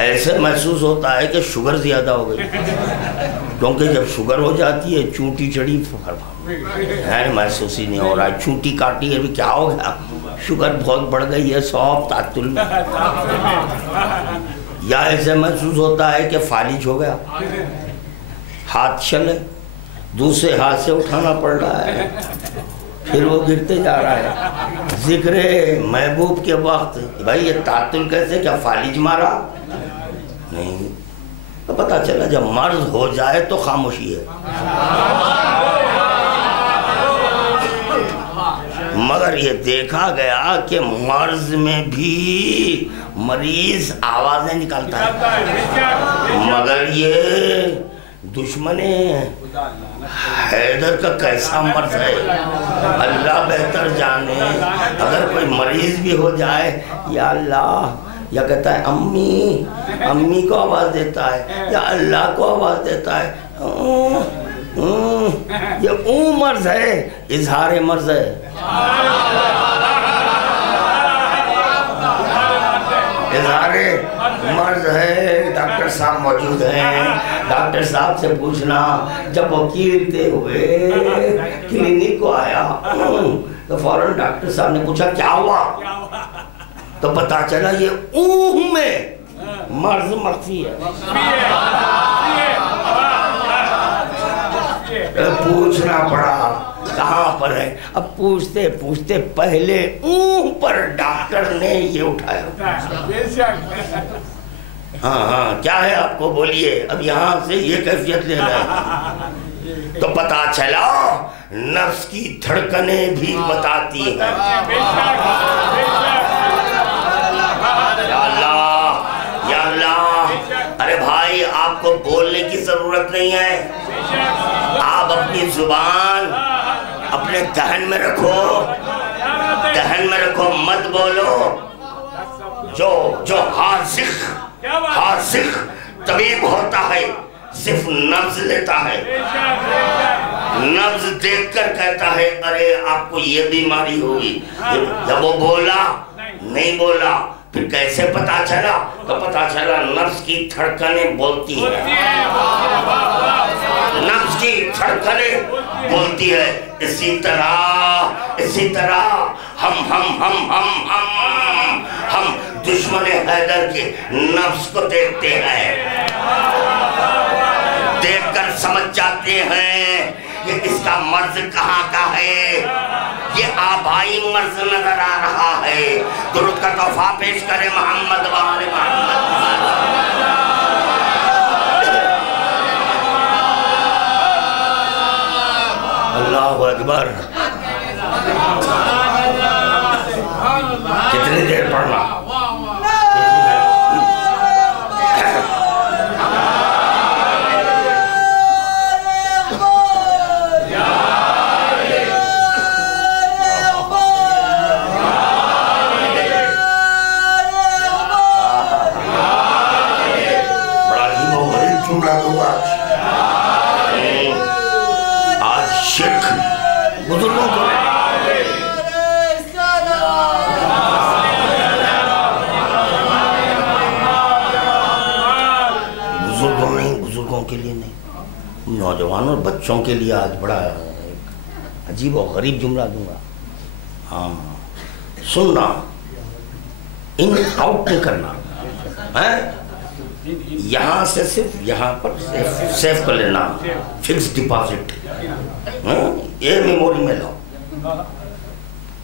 ایسے محسوس ہوتا ہے کہ شوگر زیادہ ہو گئی, کیونکہ جب شوگر ہو جاتی ہے چونٹی چڑی محسوس ہی نہیں ہو رہا ہے. چونٹی کاٹی ہے بھی کیا ہو گیا, شوگر بہت بڑھ گئی ہے, سوپ تعطل میں. یا ایسے محسوس ہوتا ہے کہ فالج ہو گیا, ہاتھ چلے دوسرے ہاتھ سے اٹھانا پڑ رہا ہے, پھر وہ گرتے جا رہا ہے. ذکر محبوب کے وقت بھائی یہ تعطل کیسے, کیا فالج مارا؟ نہیں, تو پتہ چلا جب مرض ہو جائے تو خاموشی ہے. مگر یہ دیکھا گیا کہ مرض میں بھی مریض آوازیں نکالتا ہے، مگر یہ دشمن حیدر کا کیسا مرض ہے اللہ بہتر جانے۔ اگر کوئی مریض بھی ہو جائے یا اللہ، یا کہتا ہے امی، امی کو آواز دیتا ہے، یا اللہ کو آواز دیتا ہے۔ یہ مرض ہے، اظہار مرض ہے۔ اظہار مرض ہے۔ ڈاکٹر صاحب موجود ہیں، ڈاکٹر صاحب سے پوچھنا، جب وکیل تے ہوئے کلینک کو آیا تو فوراً ڈاکٹر صاحب نے پوچھا کیا ہوا، تو پتا چلا یہ اونہ میں مرض مخفی ہے۔ پوچھنا پڑا کہاں پر ہے، اب پوچھتے پوچھتے پہلے اونہ پر ڈاکٹر نے یہ اٹھایا۔ ہاں کیا ہے آپ کو بولیے، اب یہاں سے یہ کیفیت لے رہے ہیں۔ تو پتا چلا نفس کی دھڑکنیں بھی بتاتی ہیں۔ یا اللہ، ارے بھائی آپ کو بولنے کی ضرورت نہیں ہے، آپ اپنی زبان اپنے دہن میں رکھو، دہن میں رکھو، مت بولو۔ جو حاذق طبیب ہوتا ہے صرف نبض لیتا ہے، نبض دیکھ کر کہتا ہے ارے آپ کو یہ بیماری ہوگی۔ جب وہ بولا نہیں بولا، پھر کیسے پتا چلا؟ تو پتا چلا نفس کی دھڑکنیں بولتی ہے، نفس کی دھڑکنیں بولتی ہے۔ اسی طرح ہم دشمن حیدر کے نفس کو دیکھتے ہیں، دیکھ کر سمجھ جاتے ہیں کہ اس کا مرض کہاں کا ہے۔ یہ آبائی مرض نظر آ رہا ہے۔ درود کا تحفہ پیش کرے محمد و آل محمد۔ اللہ اکبر۔ کتنی دیر پڑھنا؟ آج شرک بزرگوں کو بزرگوں کے لیے نہیں، نوجوانوں اور بچوں کے لیے آج بڑا عجیب و غریب جملہ دوں گا۔ ہاں سننا، ان آؤٹ نہیں کرنا ہے، یہاں سے صرف یہاں پر سیف کر لینا، فکس ڈپازٹ، یہ میموری میں لاؤ۔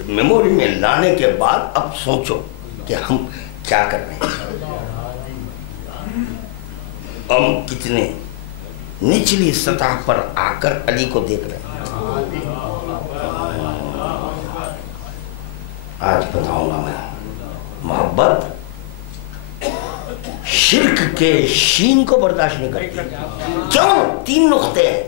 میموری میں لانے کے بعد اب سوچو کہ ہم کیا کر رہے ہیں، ہم کتنے نچلی سطح پر آ کر علی کو دیکھ رہے ہیں۔ آج بتاؤں گا میں، محبت شرک کے شین کو برداشت نہیں کرتی۔ کیوں؟ 3 نقطے ہیں۔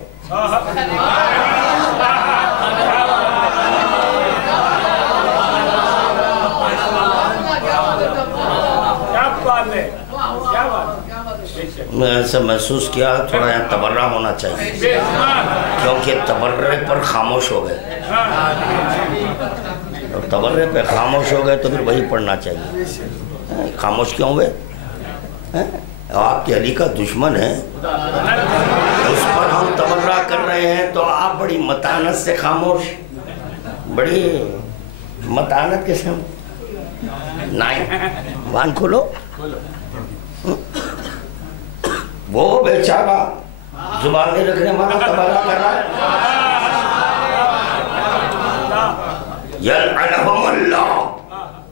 میں ایسا محسوس کیا تھوڑا یہاں تبرہ ہونا چاہیے، کیونکہ تبرے پر خاموش ہو گئے، اور تبرے پہ خاموش ہو گئے تو پھر وہی پڑھنا چاہیے۔ خاموش کیوں ہوئے؟ آپ کے علی کا دشمن ہے، اس پر ہم تبرہ کر رہے ہیں، تو آپ بڑی متانت سے خاموش، بڑی متانت کے ساتھ نہیں۔ وان کھولو، وہ بیچارہ زبان نہیں رکھنے والا تبرہ کر رہا ہے۔ یلعنہم اللہ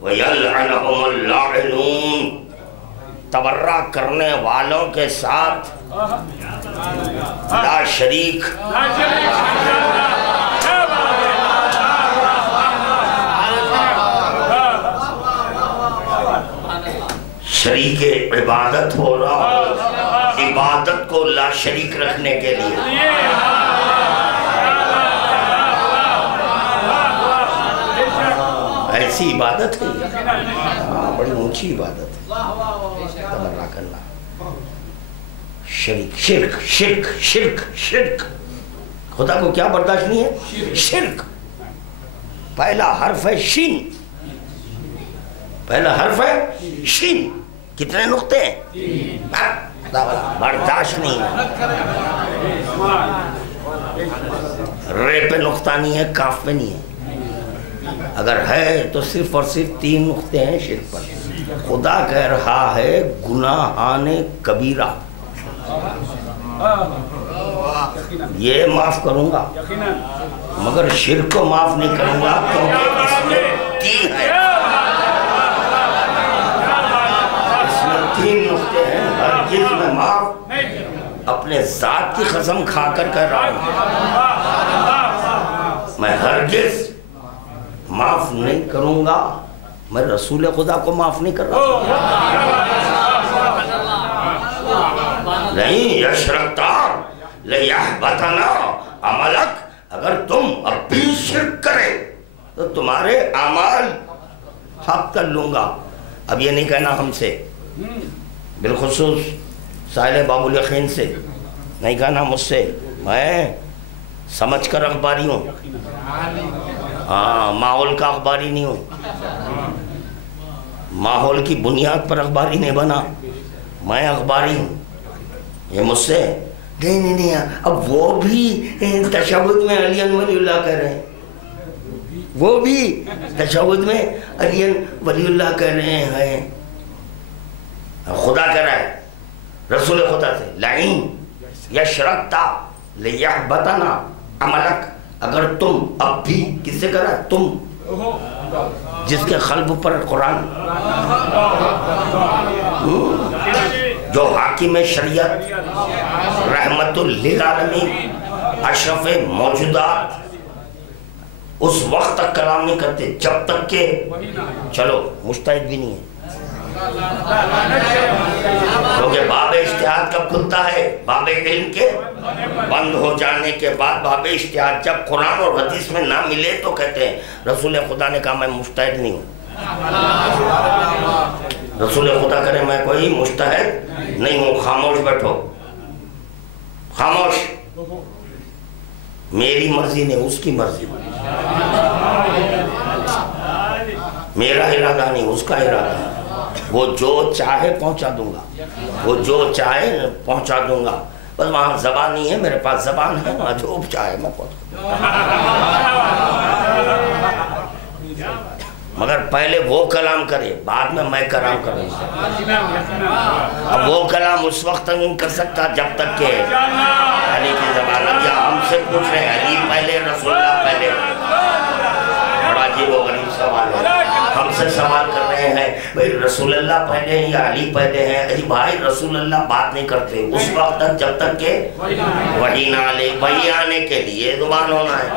ویلعنہم اللاعنون، تبرہ کرنے والوں کے ساتھ لا شریک شریک عبادت ہو رہا ہو، عبادت کو لا شریک رکھنے کے لیے۔ ایسی عبادت ہے، بڑی اونچی عبادت ہے، تبرک اللہ۔ شرک شرک شرک شرک شرک، خدا کو کیا برداشت نہیں ہے؟ شرک۔ پہلا حرف ہے شین، پہلا حرف ہے شین، کتنے نقطے ہیں؟ برداشت نہیں ہے۔ رے پہ نقطہ نہیں ہے، کاف پہ نہیں ہے، اگر ہے تو صرف اور صرف 3 نقطے ہیں شرک پر۔ خدا کہہ رہا ہے گناہان کبیرہ یہ معاف کروں گا، مگر شرک کو معاف نہیں کروں گا، کیونکہ اس میں 3 ہے، اس میں 3 نقطے ہیں۔ ہرگز میں معاف اپنے ذات کی قسم کھا کر کہہ رہا ہوں، میں ہرگز معاف نہیں کروں گا، میں رسول خدا کو معاف نہیں کر رہا۔ نہیں یشرکتا لیحبطنا عملک، اگر تم اب بھی شرک کرے تو تمہارے اعمال حق کر لوں گا۔ اب یہ نہیں کہنا ہم سے، بالخصوص سائل باب الیقین سے نہیں کہنا مجھ سے، میں سمجھ کر اخباری ہوں، ماحول کا اخباری نہیں ہوں، ماحول کی بنیاد پر اخباری نہیں بنا، میں اخباری ہوں۔ یہ مجھ سے نہیں، اب وہ بھی تشہد میں علی ولی اللہ کہہ رہے ہیں، وہ بھی تشہد میں علی ولی اللہ کہہ رہے ہیں۔ خدا کہہ رہا ہے رسول خدا سے، لئن یشرکتا لیحبطنا عملک، اگر تم اب بھی، کس سے کہہ رہا ہے؟ تم، جس کے قلب پر قرآن، جو حاکم شریعت، رحمت للعالمین، اشرف موجودات، اس وقت تک کلام نہیں کرتے جب تک کہ، چلو مجتہد بھی نہیں ہے، کیونکہ باب اجتہاد کب کھلتا ہے؟ باب علم کے بند ہو جانے کے بعد باب اجتہاد، جب قرآن اور حدیث میں نہ ملے تو کہتے ہیں رسول خدا نے کہا میں مجتہد نہیں ہوں۔ رسول خدا کرے میں کوئی مجتہد نہیں ہوں، خاموش بیٹھو، خاموش، میری مرضی نہیں اس کی مرضی، میرا ارادہ نہیں اس کا ارادہ ہے، وہ جو چاہے پہنچا دوں گا، وہ جو چاہے پہنچا دوں گا، بس وہاں زبان نہیں ہے، میرے پاس زبان ہے، وہاں جو چاہے میں پہنچا، مگر پہلے وہ کلام کرے، بعد میں کلام کروں گا۔ اب وہ کلام اس وقت تک نہیں کر سکتا جب تک کہ علی کی زبان، اب یا ہم سے پوچھ رہے ہیں علی پہلے رسول اللہ پہلے، بڑا عجیب و غریب سوال ہے، ہم سے سوال کر رہے ہیں بھئی رسول اللہ پہلے ہیں یا علی پہلے ہیں؟ علی بھائی رسول اللہ بات نہیں کرتے اس وقت تک جب تک کہ وحی نہ لے، وحی آنے کے لیے زبان ہونا ہے،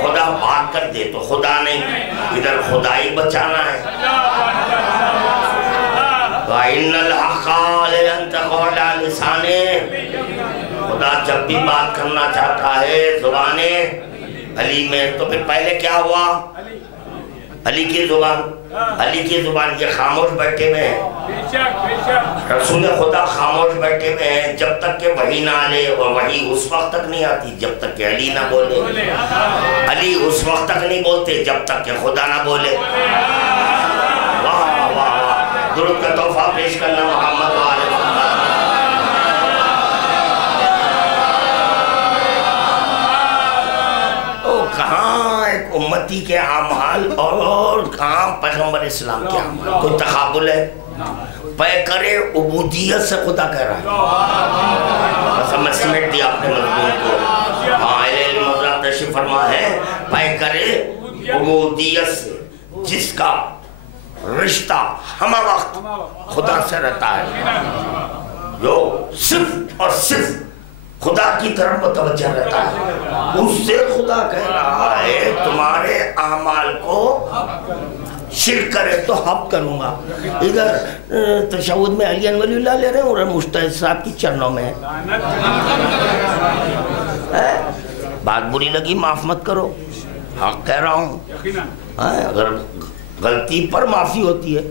خدا بات کر دے تو خدا نہیں، ادھر خدائی بچانا ہے۔ وَإِنَّ الْحَقَّ لَيَنْطِقُ عَلَىٰ لِسَانِهِ، خدا جب بھی بات کرنا چاہتا ہے زبان علی میں، تو پھر پہلے کیا ہوا؟ علی کی زبان، علی کی زبان، یہ خاموش بیٹھے ہوئے ہیں، رسول خدا خاموش بیٹھے ہوئے ہیں جب تک کہ وحی نہ آلے، اور وحی اس وقت تک نہیں آتی جب تک کہ علی نہ بولے، علی اس وقت تک نہیں بولتے جب تک کہ خدا نہ بولے۔ واہ واہ واہ، درود کا تحفہ پیش کرنا محمد والے کہاں ایک امتی کے اعمال اور کہاں پیغمبر اسلام کے اعمال، کوئی تقابل ہے؟ پیکر عبودیت سے خدا کہہ رہا ہے، بس ہم سمیٹ دیا اپنے مضمون کو، علم حضرات تشریف فرما ہے، پیکر عبودیت سے جس کا رشتہ ہمہ وقت خدا سے رہتا ہے، جو صرف اور صرف خدا کی طرف متوجہ رہتا ہے، اس سے خدا کہہ رہا ہے تمہارے اعمال کو شرک کرے تو حب کروں گا. ادھر تشہد میں علی ولی اللہ لے رہے ہیں اور مجتہد صاحب کی چرنوں میں ہے. بات بری لگی معاف مت کرو، حق کہہ رہا ہوں. اگر غلطی پر معافی ہوتی ہے،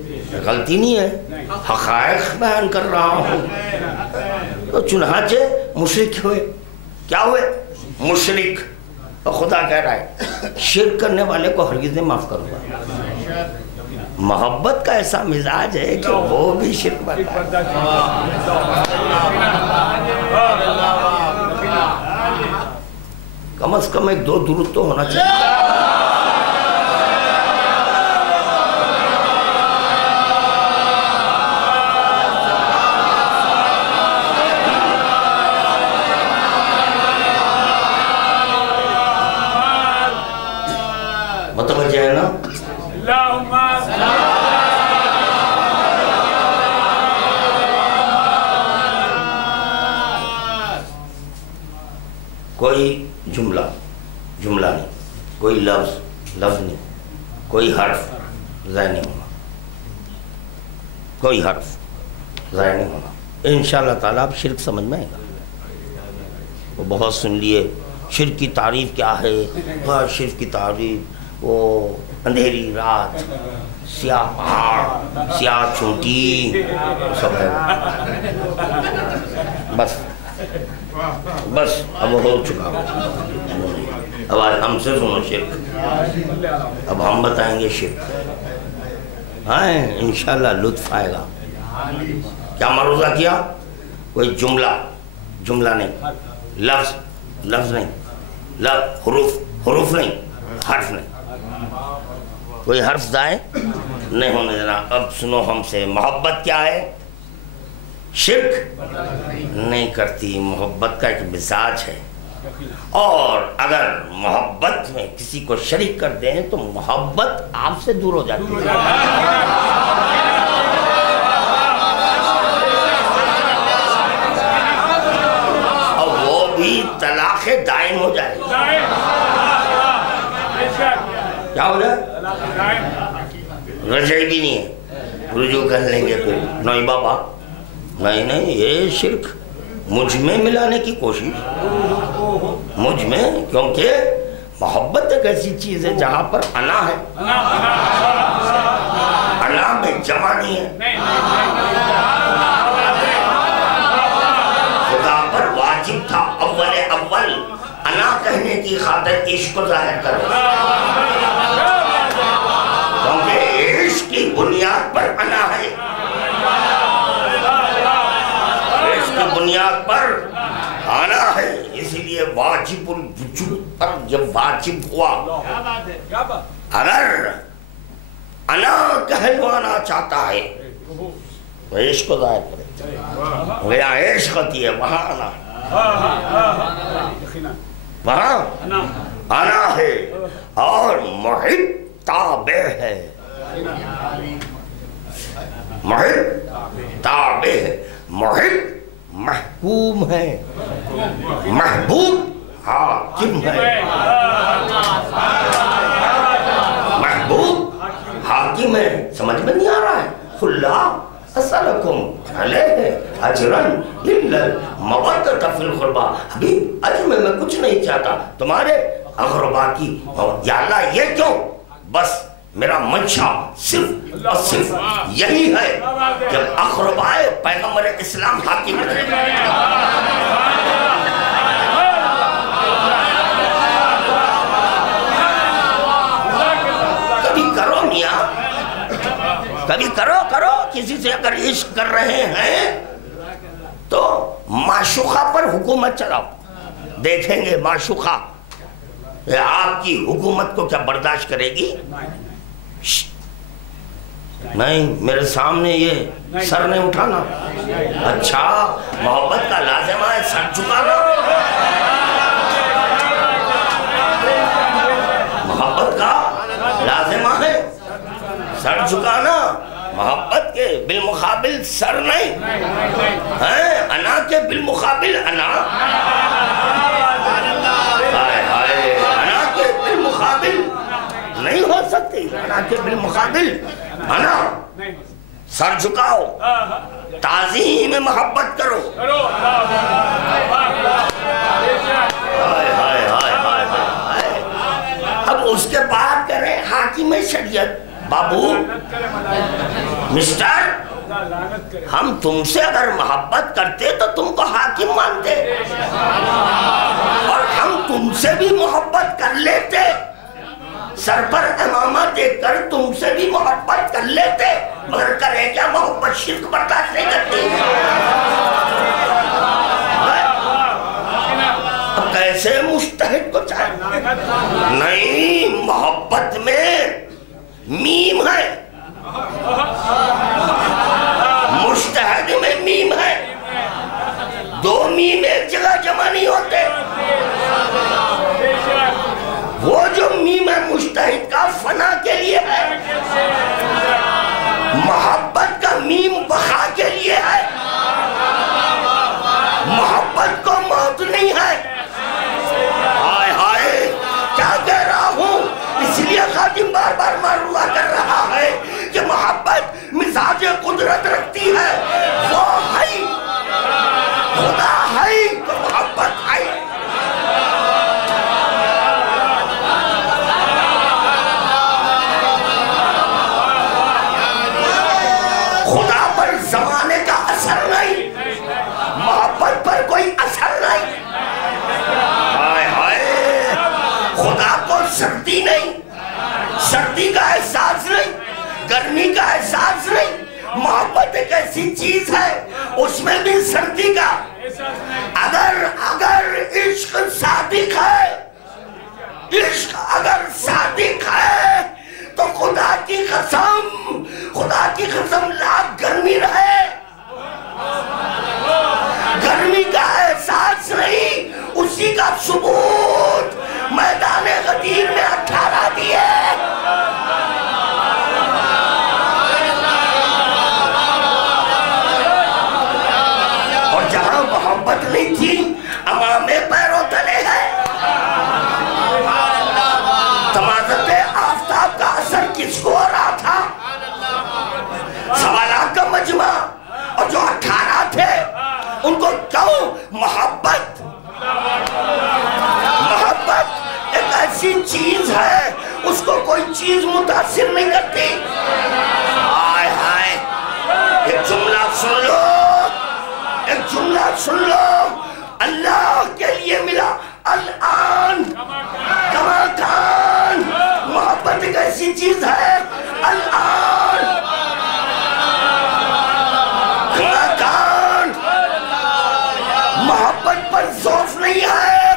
غلطی نہیں ہے، حقائق بیان کر رہا ہوں. تو چنانچہ مشرک ہوئے. کیا ہوئے؟ مشرک. اور خدا کہہ رہا ہے شرک کرنے والے کو ہرگز نہیں معاف کروں گا. محبت کا ایسا مزاج ہے کہ وہ بھی شرک بنتا ہے. کم از کم ایک دو درود تو ہونا چاہیے. متوجہ ہے نا؟ کوئی جملہ نہیں، کوئی لفظ نہیں، کوئی حرف ضائع نہیں ہونا، کوئی حرف ضائع نہیں ہونا. انشاءاللہ تعالیٰ آپ شرک سمجھ میں آئے گا. وہ بہت سن لیے شرک کی تعریف کیا ہے. شرک کی تعریف وہ اندھیری رات، سیاہ پہاڑ، سیاہ چونٹی، سب ہے. بس اب ہو چکا. اب آج ہم سے سنو شرک، اب ہم بتائیں گے شرک. ہاں انشاءاللہ لطف آئے گا. کیا مروزہ کیا؟ کوئی جملہ نہیں، لفظ نہیں، حروف نہیں، حرف نہیں، کوئی حرف ضائع نہیں ہونے دینا. اب سنو ہم سے، محبت کیا ہے؟ شرک نہیں کرتی. محبت کا ایک مزاج ہے، اور اگر محبت میں کسی کو شریک کر دیں تو محبت آپ سے دور ہو جاتی ہے. اور وہ بھی طلاق دائم ہو جائے. کیا ہو جائے؟ رجعی بھی نہیں ہے، رجوع کر لیں گے پھر. نہیں بابا، نہیں، یہ شرک مجھ میں ملانے کی کوشش، مجھ میں، کیونکہ محبت ایک ایسی چیز ہے جہاں پر انا ہے. انا میں جمع نہیں ہے. خدا پر واجب تھا اول انا کہنے کی خاطر عشق کو ظاہر کرو، کیونکہ عشق کی بنیاد پر انا ہے. بنیاد پر آنا ہے، اسی لیے واجب الوجود پر جب واجب ہوا. اگر انا کہلوانا چاہتا ہے تو عشق کو ظاہر کرے. یہاں عشق ہوتی ہے، وہاں انا، وہاں انا ہے. اور محب تابع ہے، محب تابع ہے. محب محکوم ہے، محبوب حاکم ہے. محبوب حاکم ہے. سمجھ میں نہیں آ رہا ہے؟ خلا اسألکم علیہ اجرا الا المودۃ فی القربى. حبیب اجر میں کچھ نہیں چاہتا تمہارے اقربا کی. یا اللہ یہ کیوں؟ بس میرا منشا صرف اور صرف یہی ہے جب اقربائے پیغمبر اسلام حاکم رہے. کبھی کرو میاں، کبھی کرو کسی سے اگر عشق کر رہے ہیں تو معشوقہ پر حکومت چلاؤ. دیکھیں گے معشوقہ آپ کی حکومت کو کیا برداشت کرے گی. نہیں، میرے سامنے یہ سر نہیں اٹھانا. اچھا، محبت کا لازمہ ہے سر جھکانا. محبت کا لازمہ ہے سر جھکانا. محبت کے بالمقابل سر نہیں، انا کے بالمقابل انا. انا کے بالمقابل نہیں ہو سکتے. انا کے بالمقابل انا سر جھکاؤ، تعظیم محبت کرو. اب اس کے بعد کریں حاکم شریعت. بابو مسٹر، ہم تم سے اگر محبت کرتے تو تم کو حاکم مانتے، اور ہم تم سے بھی محبت کر لیتے، سر پر امامہ دیکھ کر تم سے بھی محبت کر لیتے، مگر کرے کیا؟ محبت شرک برداشت نہیں کرتی. کیسے مجتہد کو چاہے؟ نہیں، محبت میں میم ہے، مجتہد میں میم ہے. دو میم ایک جگہ جمع نہیں ہوتے. وہ جو میم ہے مجتہد کا فنا کے لیے ہے، محبت کا میم بقا کے لیے ہے. محبت کو موت نہیں ہے. ہائے ہائے کیا کہہ رہا ہوں. اس لیے خادم بار بار معروضہ کر رہا ہے کہ محبت مزاج قدرت رکھتی ہے. وہ ہے خدا ہے تو محبت ہے. خدا پر زمانے کا اثر نہیں، محبت پر کوئی اثر نہیں. ہائے ہائے خدا کو سردی نہیں، سردی کا احساس نہیں، گرمی کا احساس نہیں. محبت ایک ایسی چیز ہے اس میں بھی سردی کا. اگر عشق صادق ہے، عشق اگر صادق ہے تو خدا کی قسم لاکھ گرمی رہے، گرمی کا احساس نہیں، اسی کا ثبوت میدان غدیر میں 18 دیے. اور جہاں محبت نہیں تھی امامے پیروں تلے ہے. تمازت آفتاب کا اثر کس کو ہو رہا تھا؟ سوالات کا مجمع. اور جو 18 تھے ان کو کیوں؟ محبت ایک ایسی چیز ہے اس کو کوئی چیز متاثر نہیں کرتی. ہائے ہائے ایک جملہ سن لو، اللہ کے لیے ملا الآن کما کان. محبت ایک ایسی چیز ہے الآن کما کان. محبت پر ذوف نہیں ہے.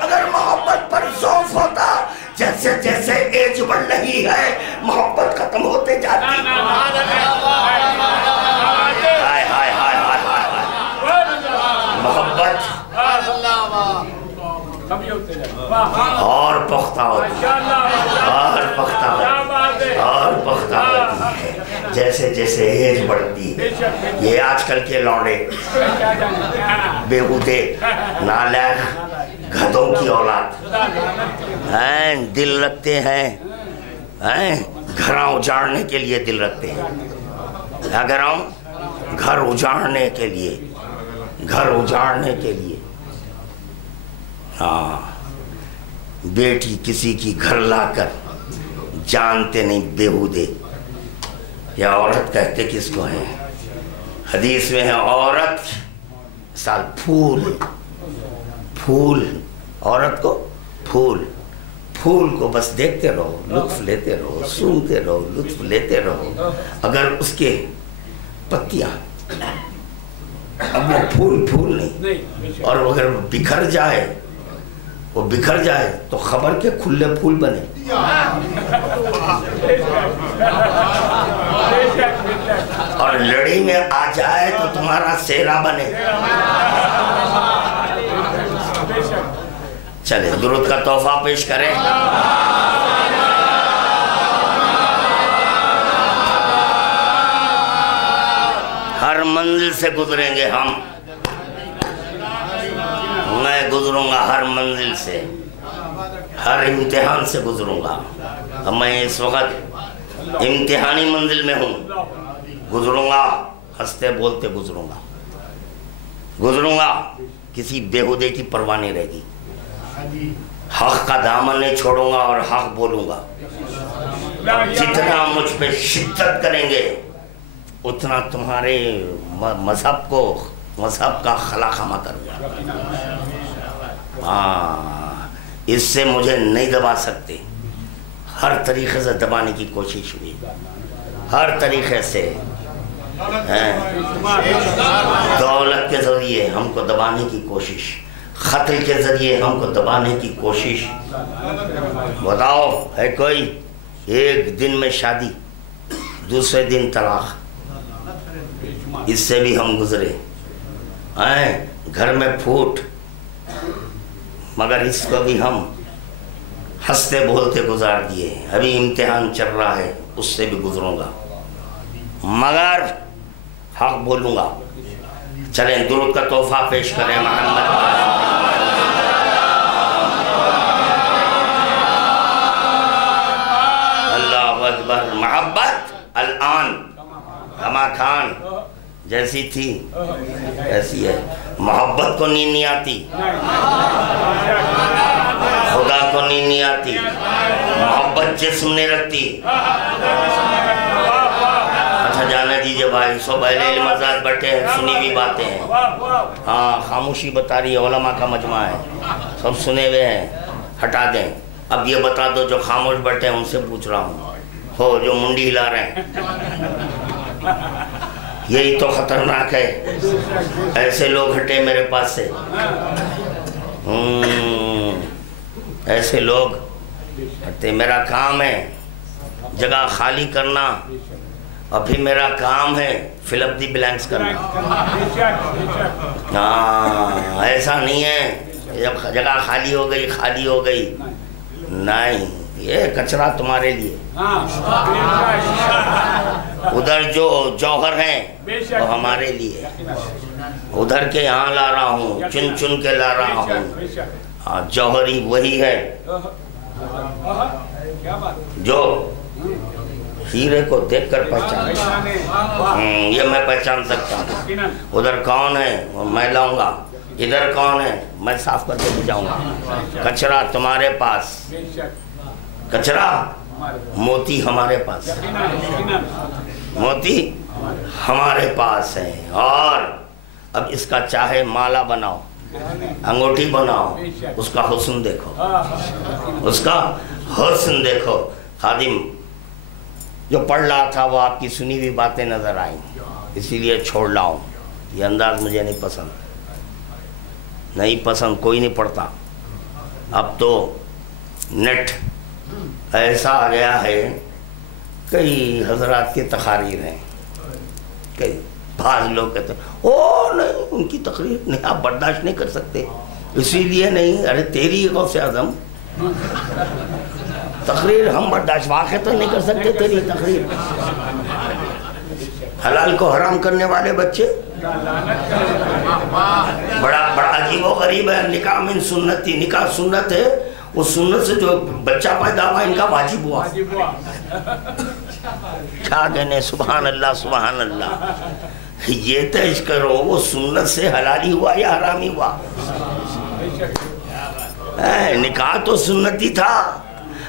اگر محبت پر ذوف ہوتا، جیسے جیسے ایج بڑھ رہی ہے محبت ختم ہوتے جاتی. ہائے ہائے ہائے ہائے ہائے محبت اور پختہ ہوتی ہے، اور پختہ ہوتی ہے جیسے جیسے ایج بڑھتی ہے. یہ آج کل کے لوڑے بیہودے نالائق گھدوں کی اولاد دل رکھتے ہیں، گھراں اجاڑنے کے لیے دل رکھتے ہیں. اگر ہم گھر اجاڑنے کے لیے ہاں، بیٹی کسی کی گھر لا کر جانتے نہیں بیہودے. یا عورت کہتے کس کو ہیں؟ حدیث میں ہے عورت سال پھول، عورت کو پھول کو بس دیکھتے رہو، لطف لیتے رہو، سونتے رہو، لطف لیتے رہو. اگر اس کے پتیاں اب وہ پھول نہیں، اور اگر بکھر جائے تو خبر کے کھلے پھول بنے. اور لڑی میں آ جائے تو تمہارا سیرا بنے. چلے درود کا تحفہ پیش کریں. ہر منزل سے گزریں گے ہم، میں گزروں گا ہر منزل سے. ہر امتحان سے گزروں گا. اب میں اس وقت امتحانی منزل میں ہوں. گزروں گا ہنستے بولتے گزروں گا. کسی بیہودے کی پرواہ نہیں رہے گی. حق کا دامن نہیں چھوڑوں گا اور حق بولوں گا. جتنا مجھ پہ شدت کریں گے اتنا تمہارے مذہب کا خلاخامہ کروں گا. اس سے مجھے نہیں دبا سکتے. ہر طریقے سے دبانے کی کوشش ہوئی, ہر طریقے سے. دولت کے ذریعے ہم کو دبانے کی کوشش, قتل کے ذریعے ہم کو دبانے کی کوشش. بتاؤ ہے کوئی؟ ایک دن میں شادی, دوسرے دن طلاق. اس سے بھی ہم گزرے. گھر میں پھوٹ, مگر اس کو بھی ہم ہنستے بولتے گزار دیے. ابھی امتحان چل رہا ہے, اس سے بھی گزروں گا مگر حق بولوں گا. چلیں درود کا تحفہ پیش کریں محمد. اللہ اکبر. محبت الان کما کان, جیسی تھی ایسی ہے. محبت کو نیند نہیں آتی, خدا کو نیند نہیں آتی. محبت جسم نہیں رکھتی. اچھا جانے دیجئے بھائی, سب اہل علم حضرات بیٹھے ہیں, سنی بھی باتیں ہیں. ہاں خاموشی بتا رہی ہے, علماء کا مجمع ہے, سب سنے ہوئے ہیں, ہٹا دیں. اب یہ بتا دو جو خاموش بیٹھے ہیں ان سے پوچھ رہا ہوں, ہو جو منڈی ہلا رہے ہیں, یہی تو خطرناک ہے. ایسے لوگ ہٹے میرے پاس سے. ایسے لوگ ہٹے. میرا کام ہے جگہ خالی کرنا, اور پھر میرا کام ہے فل اپ دی بلینکس کرنا. ہاں ایسا نہیں ہے جب جگہ خالی ہو گئی. نہیں, یہ کچرا تمہارے لیے. ادھر جو جوہر ہیں وہ ہمارے لیے. ادھر کے یہاں لا رہا ہوں, چن کے لا رہا ہوں. جوہری وہی ہے جو ہیرے کو دیکھ کر پہچان. یہ میں پہچان سکتا ہوں. ادھر کون ہے میں لاؤں گا, ادھر کون ہے میں صاف کر کے بھی جاؤں گا. کچرا تمہارے پاس, کچرا موتی ہمارے پاس, موتی ہمارے پاس ہے. اور اب اس کا چاہے مالا بناؤ, انگوٹھی بناؤ, اس کا حسن دیکھو, اس کا حسن دیکھو. خادم جو پڑھ رہا تھا وہ آپ کی سنی ہوئی باتیں نظر آئیں, اسی لیے چھوڑ لاؤں. یہ انداز مجھے نہیں پسند, کوئی نہیں پڑھتا. اب تو نیٹ ایسا آ گیا ہے, کئی حضرات کی تقاریر ہیں, کئی بعض لوگ کہتے ہیں او نہیں ان کی تقریر نہیں آپ برداشت نہیں کر سکتے, اسی لیے نہیں. ارے تیری غوث اعظم تقریر ہم برداشت واقع تو نہیں کر سکتے تیری تقریر. حلال کو حرام کرنے والے بچے, بڑا عجیب و غریب ہے. نکاح من سنتی, نکاح سنت ہے, وہ سنت سے جو بچہ پیدا ہوا ان کا واجب ہوا. کیا کہنے, سبحان اللہ سبحان اللہ. یہ تیش کرو وہ سنت سے حلالی ہوا یا حرامی ہوا. نکاح تو سنتی تھا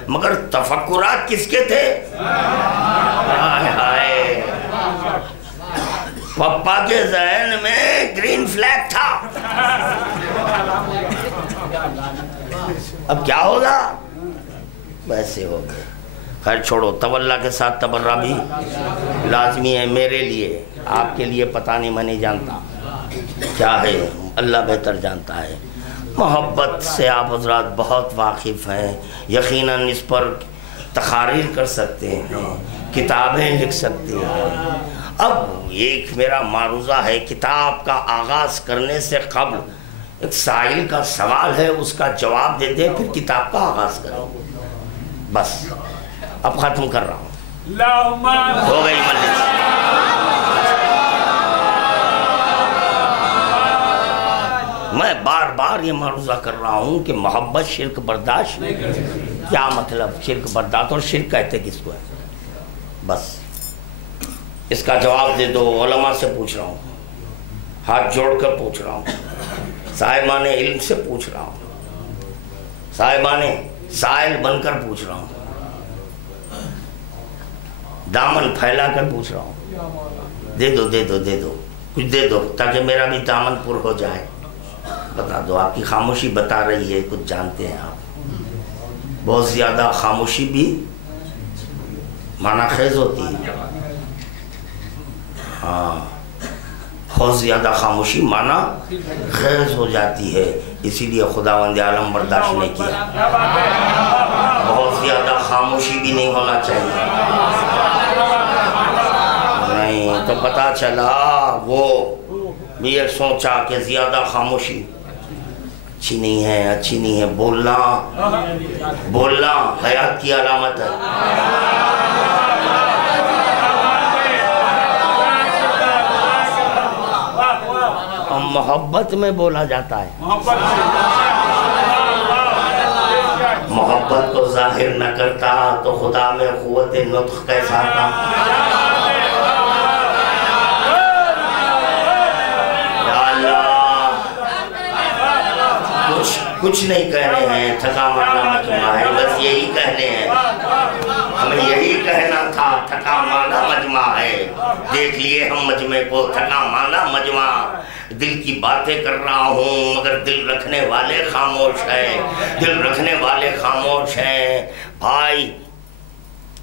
مگر تفکرات کس کے تھے؟ پپا کے ذہن میں گرین فلیگ تھا. اب کیا ہوگا؟ ویسے ہو گئے. خیر چھوڑو, تولا کے ساتھ تبرہ بھی لازمی ہے میرے لیے. آپ کے لیے پتہ نہیں, میں نہیں جانتا کیا ہے, اللہ بہتر جانتا ہے. محبت سے آپ حضرات بہت واقف ہیں, یقیناً اس پر تقاریر کر سکتے ہیں, کتابیں لکھ سکتے ہیں. اب ایک میرا معروضہ ہے, کتاب کا آغاز کرنے سے قبل ایک سائل کا سوال ہے, اس کا جواب دے دیں پھر کتاب کا آغاز کریں. بس اب ختم کر رہا ہوں, ہو گئی مجلس. میں بار بار یہ معروضہ کر رہا ہوں کہ محبت شرک برداشت کیا مطلب؟ شرک برداشت، اور شرک کہتے کس کو ہے؟ بس اس کا جواب دے دو۔ علماء سے پوچھ رہا ہوں، ہاتھ جوڑ کر پوچھ رہا ہوں، صاحبان علم سے پوچھ رہا ہوں، صاحبان سائل بن کر پوچھ رہا ہوں، دامن پھیلا کر پوچھ رہا ہوں، دے دو دے دو دے دو، کچھ دے دو تاکہ میرا بھی دامن پر ہو جائے۔ بتا دو، آپ کی خاموشی بتا رہی ہے کچھ جانتے ہیں آپ۔ بہت زیادہ خاموشی بھی معنی خیز ہوتی ہے، ہاں بہت زیادہ خاموشی معنی خیز ہو جاتی ہے، اسی لیے خداوند عالم برداشت نہیں کیا۔ بہت زیادہ خاموشی بھی نہیں ہونا چاہیے، نہیں تو پتا چلا وہ یہ سوچا کہ زیادہ خاموشی اچھی نہیں ہے، اچھی نہیں ہے۔ بولنا حیات کی علامت ہے۔ محبت میں بولا جاتا ہے، محبت کو ظاہر نہ کرتا تو خدا میں قوت نطق کیسا آتا؟ یا اللہ، کچھ نہیں کہنے ہیں، تھکا مارنا مجمع ہے، بس یہی کہنے ہیں، ہمیں یہی کہنا تھا، تھکا مارنا مجمع ہے۔ دیکھ لیے ہم مجمع کو، تھکا مارنا مجمع، دل کی باتیں کر رہا ہوں مگر دل رکھنے والے خاموش ہیں، دل رکھنے والے خاموش ہیں۔ بھائی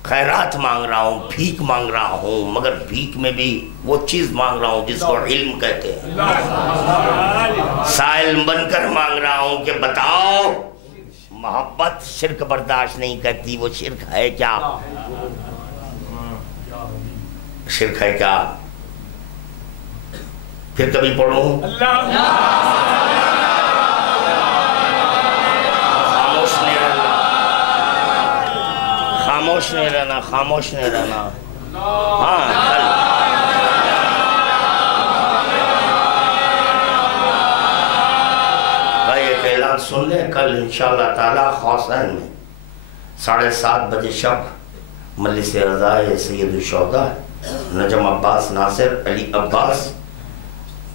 خیرات مانگ رہا ہوں، بھیک مانگ رہا ہوں، مگر بھیک میں بھی وہ چیز مانگ رہا ہوں جس کو علم کہتے ہیں۔ سائل بن کر مانگ رہا ہوں کہ بتاؤ محبت شرک برداشت نہیں کرتی، وہ شرک ہے کیا؟ شرک ہے کیا؟ پھر کبھی پڑھوں؟ خاموش نہیں رہنا، خاموش نہیں رہنا، خاموش نہیں رہنا۔ ہاں کل بھائی ایک اعلان سن لیں، کل انشاءاللہ تعالی خواسین میں 7:30 بجے شب مجلس رضائے سید الشہداء نجم عباس ناصر علی عباس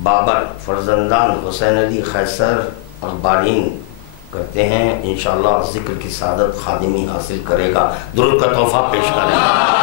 بابر فرزندان حسین علی خیسر اخبارین کرتے ہیں، انشاءاللہ ذکر کی سعادت خادمی حاصل کرے گا، درود کا تحفہ پیش کریں گا۔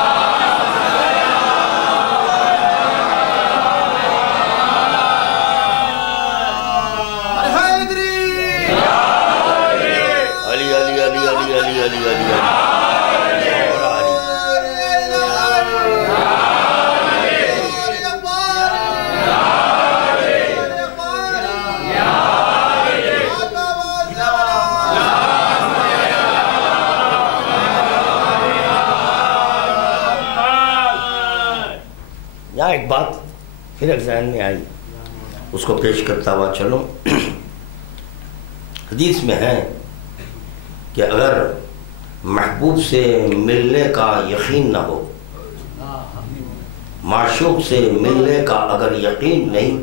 ایک بات پھر ایک ذہن میں آئی، اس کو پیش کرتا ہوا چلو۔ حدیث میں ہے کہ اگر محبوب سے ملنے کا یقین نہ ہو، معشوق سے ملنے کا اگر یقین نہیں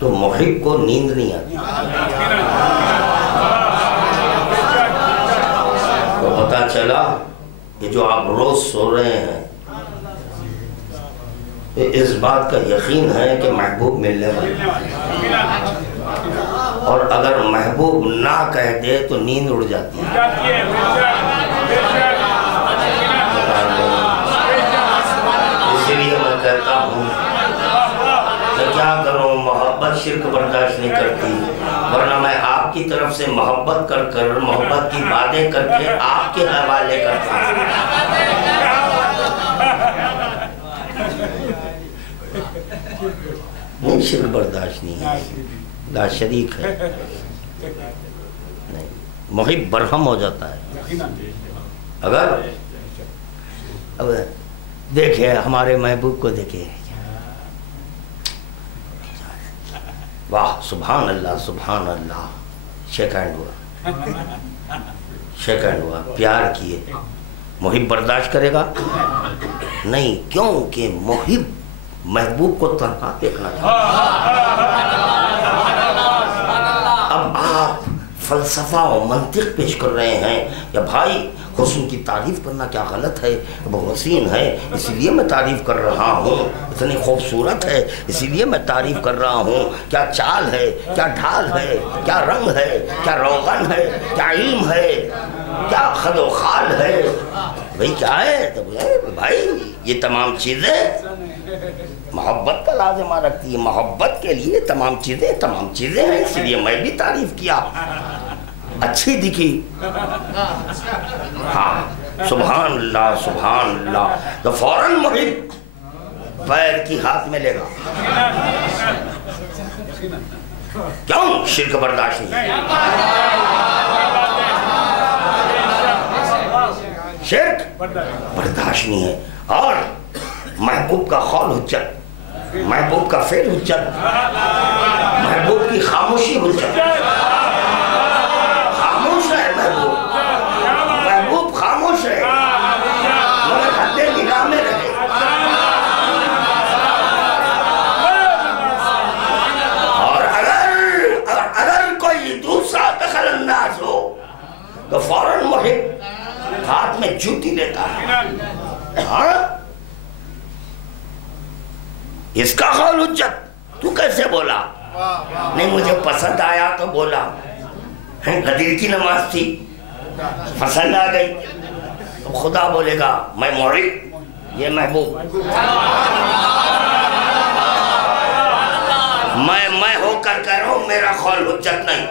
تو محب کو نیند نہیں آتی۔ تو پتا چلا کہ جو آپ روز سو رہے ہیں اس بات کا یقین ہے کہ محبوب ملنے والا ہے، اور اگر محبوب نہ کہہ دے تو نیند اڑ جاتی ہے۔ اسی لیے میں کہتا ہوں کہ کیا کروں، محبت شرک برداشت نہیں کرتی، ورنہ میں آپ کی طرف سے محبت کر کر محبت کی باتیں کر کے آپ کے حوالے کرتا ہوں۔ نہیں، شرک برداشت نہیں ہے، لا شریک ہے، نہیں، محب برہم ہو جاتا ہے۔ اگر دیکھیں ہمارے محبوب کو دیکھیں، واہ سبحان اللہ سبحان اللہ، شیک ہینڈ ہوا، پیار کیے، محب برداشت کرے گا نہیں، کیونکہ محب محبوب کو تنہا دیکھنا چاہتا ہے۔ فلسفہ و منطق پیش کر رہے ہیں. یا بھائی حسن کی تعریف کرنا کیا غلط ہے؟ وہ حسین ہے اسی لیے میں تعریف کر رہا ہوں، اتنی خوبصورت ہے اسی لیے میں تعریف کر رہا ہوں. کیا چال ہے، کیا ڈھال ہے، کیا رنگ ہے، کیا روغن ہے، کیا علم ہے، کیا خد و خال ہے. بھائی کیا ہے بھائی؟ یہ تمام چیزیں محبت کا لازمہ رکھتی ہے. محبت کے لیے تمام چیزیں ہیں، اسی لیے میں بھی تعریف کیا. اچھی دکھی، ہاں سبحان اللہ سبحان اللہ، تو فوراً محب پیر کی ہاتھ میں لے گا. کیوں؟ شرک برداشت نہیں، شرک برداشت نہیں ہے. اور محبوب کا قول حجت، محبوب کا فعل حجت، محبوب کی خاموشی حجت. خاموش ہے محبوب، محبوب خاموش ہے مگر حد نگاہ میں رہے. اور اگر کوئی دوسرا دخل انداز ہو تو فوراً محب ہاتھ میں جوتی لیتا ہے. ہاں اس کا قول حجت، تو کیسے بولا؟ نہیں مجھے پسند آیا تو بولا. غدیر کی نماز تھی، پسند آ گئی، تو خدا بولے گا میں محب، یہ محبوب. میں ہو کر کہہ رہا ہوں، میرا قول حجت نہیں.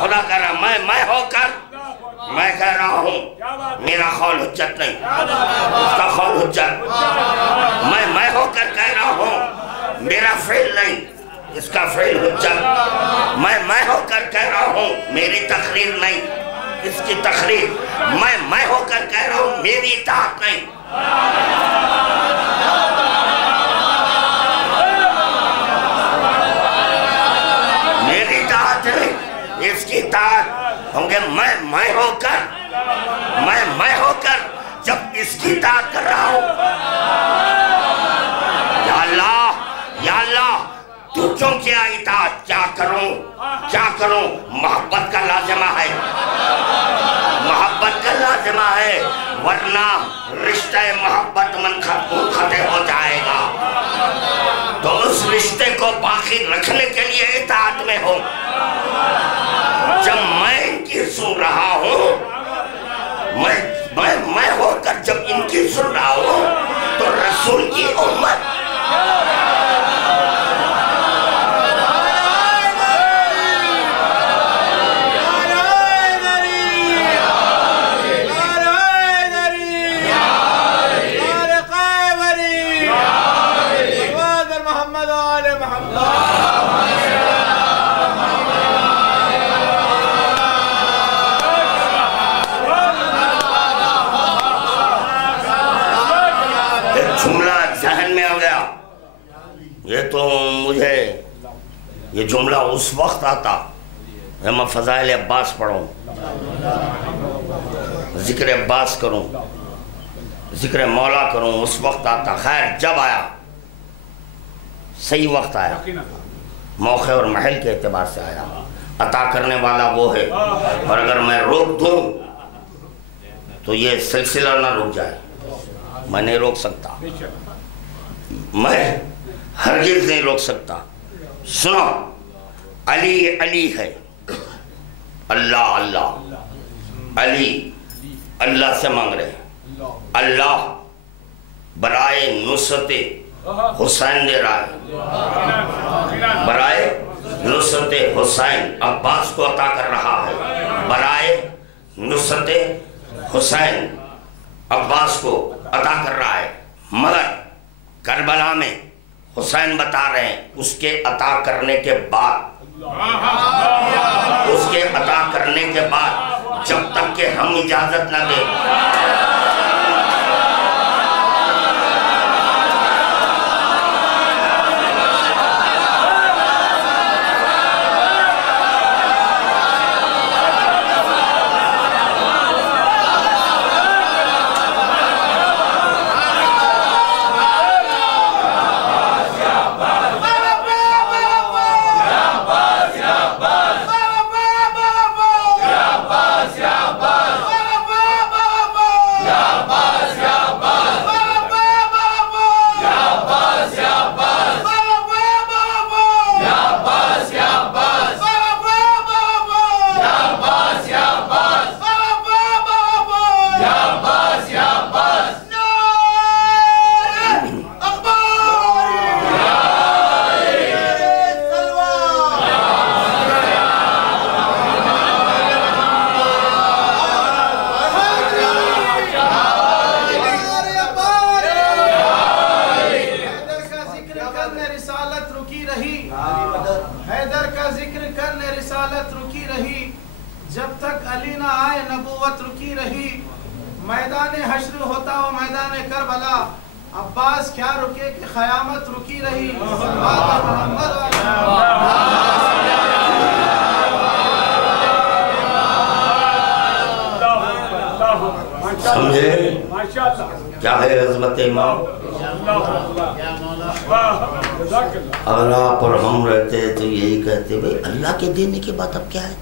خدا کہہ رہا میں ہو کر میں کہہ رہا ہوں میرا قول حجت نہیں، اس کا قول حجت. میں ہو کر کہہ رہا ہوں میرا فعل نہیں، اس کا فعل حجت. میں ہو کر کہہ رہا ہوں میری تقریر نہیں، اس کی تقریر. میں ہو کر کہہ رہا ہوں میری اطاعت نہیں. میری اطاعت نہیں، اس کی اطاعت. ہوں گے میں ہو کر جب اس کی اطاعت کر رہا ہوں، یا اللہ تو کیوں کیا اطاعت؟ کیا کروں؟ محبت کا لازمہ ہے، محبت کا لازمہ ہے، ورنہ رشتہ محبت منقطع ہو جائے گا. تو اس رشتے کو باقی رکھنے کے لیے اطاعت میں ہوں. جب میں ان کی سن رہا ہوں، میں ہو کر جب ان کی سن رہا ہوں تو رسول کی امت یہ جملہ اس وقت آتا ہے میں فضائل عباس پڑھوں، ذکر عباس کروں، ذکر مولا کروں، اس وقت آتا. خیر جب آیا صحیح وقت آیا، موقع اور محل کے اعتبار سے آیا. عطا کرنے والا وہ ہے، اور اگر میں روک دوں تو یہ سلسلہ نہ رک جائے. میں نہیں روک سکتا، میں ہرگز نہیں روک سکتا. سنو، علی علی ہے، اللہ اللہ، علی اللہ سے مانگ رہے ہیں. اللہ برائے نصرت حسین دے رہا ہے، برائے نصرت حسین عباس کو عطا کر رہا ہے. برائے نصرت حسین عباس کو عطا کر رہا ہے. مگر کربلا میں حسین بتا رہے ہیں اس کے عطا کرنے کے بعد، اس کے عطا کرنے کے بعد جب تک کہ ہم اجازت نہ دیں، نبوت رکی رہی، میدان حشر ہوتا و میدان کربلا، عباس کیا رکے کہ قیامت رکی رہی۔ سمجھے کیا ہے عظمت امام؟ اگر آپ اور ہم رہتے تو یہی کہتے بھئی اللہ کے دینے کے بعد اب کیا ہے؟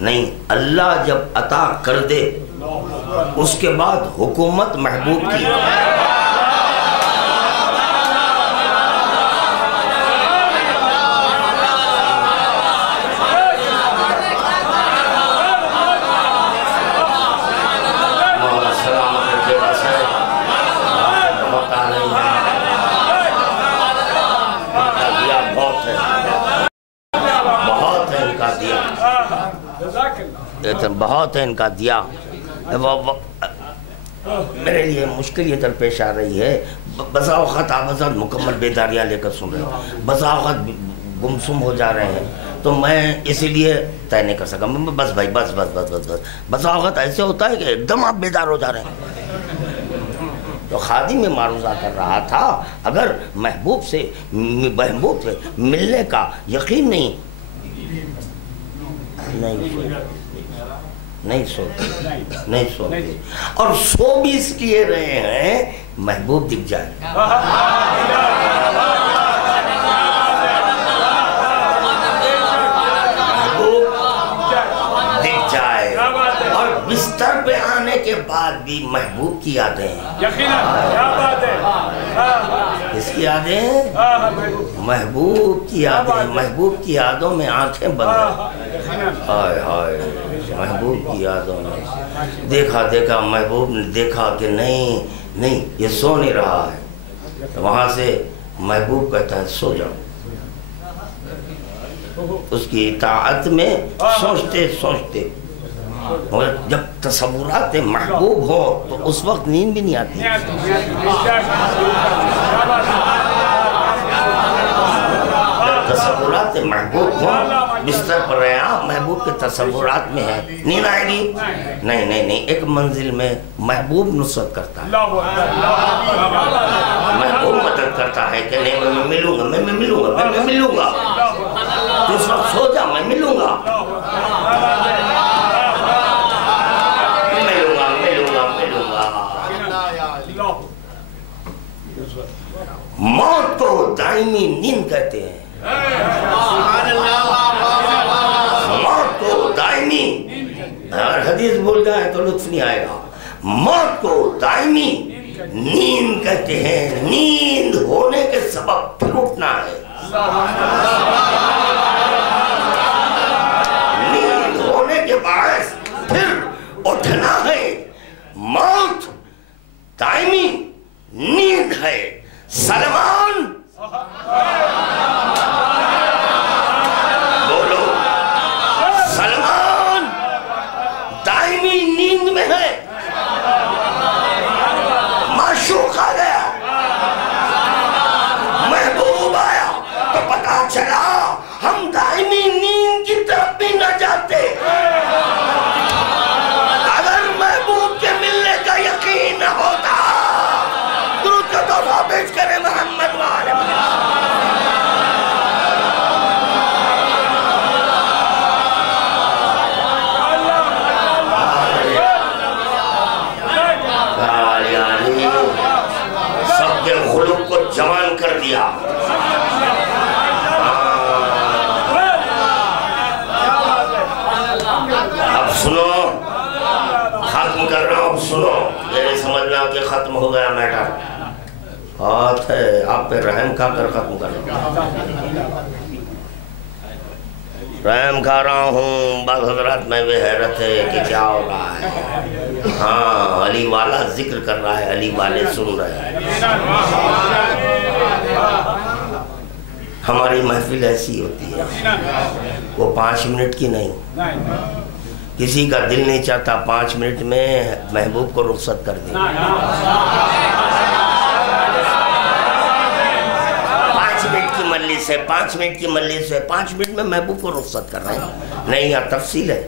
نہیں، اللہ جب عطا کر دے اس کے بعد حکومت محبوب کی۔ بہت ہے ان کا دیا۔ میرے لیے مشکل یہ درپیش آ رہی ہے، بسا اوقات آپ حضرت مکمل بیداریاں لے کر سن رہے ہیں، بسا اوقات گمسم ہو جا رہے ہیں، تو میں اسی لیے طے نہیں کر سکا۔ بس بھائی بس بس بس بس بس بسا اوقات ایسے ہوتا ہے کہ ایک دم آپ بیدار ہو جا رہے ہیں۔ تو خادم میں معروضہ کر رہا تھا، اگر محبوب سے ملنے کا یقین نہیں سوتے اور سو بھی اس لیے رہے ہیں محبوب دکھ جائے۔ محبوب دکھ جائے اور بستر پہ آنے کے بعد بھی محبوب کی یادیں ہیں۔ اس کی یادیں محبوب کی یادیں، محبوب کی یادوں میں آنکھیں بند ہیں۔ ہائے ہائے محبوب کی یادوں میں دیکھا محبوب نے دیکھا کہ نہیں یہ سو نہیں رہا ہے، وہاں سے محبوب کہتا ہے سو جاؤ۔ اس کی اطاعت میں سوچتے جب تصورات محبوب ہو تو اس وقت نیند بھی نہیں آتی۔ تصورات محبوب ہو، بستر پر رہا محبوب کے تصورات میں ہے، نیند آئے گی؟ نہیں، ایک منزل میں محبوب نصرت کرتا ہے، محبوب مدد کرتا ہے کہ نہیں میں ملوں گا، تو اس وقت سو جا، میں ملوں گا۔ موت کو دائمی نیند کہتے ہیں، موت کو دائمی، اگر حدیث بول جائے تو لطف نہیں آئے گا، موت کو دائمی نیند کہتے ہیں۔ نیند ہونے کے سبب پھر اٹھنا ہے، نیند ہونے کے باعث پھر اٹھنا ہے۔ موت دائمی نیند ہے۔ سلمان بولو، سلمان دائمی نیند میں ہے۔ معشوق آ گیا، محبوب آیا تو پتا چلا ہم دائمی نیند کی طرف بھی نہ جاتے۔ اگر محبوب کے ملنے کا یقین نہ ہوتا، درود کا تحفہ پیش کرے محمد وآلہ محمد۔ سب کے خلق کو جوان کر دیا۔ اب سنو، ختم کر رہا ہوں، سنو، یہ نہیں سمجھنا کہ ختم ہو گیا میٹر، ہاتھ ہے آپ پہ رحم کھا کر ختم کر رہا ہوں، رحم کھا رہا ہوں۔ بعض حضرات میں بھی حیرت ہے کہ کیا ہو رہا ہے۔ ہاں، علی والا ذکر کر رہا ہے، علی والے سن رہے ہیں۔ ہماری محفل ایسی ہوتی ہے، وہ 5 منٹ کی نہیں، کسی کا دل نہیں چاہتا 5 منٹ میں محبوب کو رخصت کر دیں۔ 5 منٹ کی مجلس ہے، 5 منٹ کی مجلس ہے، 5 منٹ میں محبوب کو رخصت کر رہے ہیں، نہیں، یہاں تفصیل ہے۔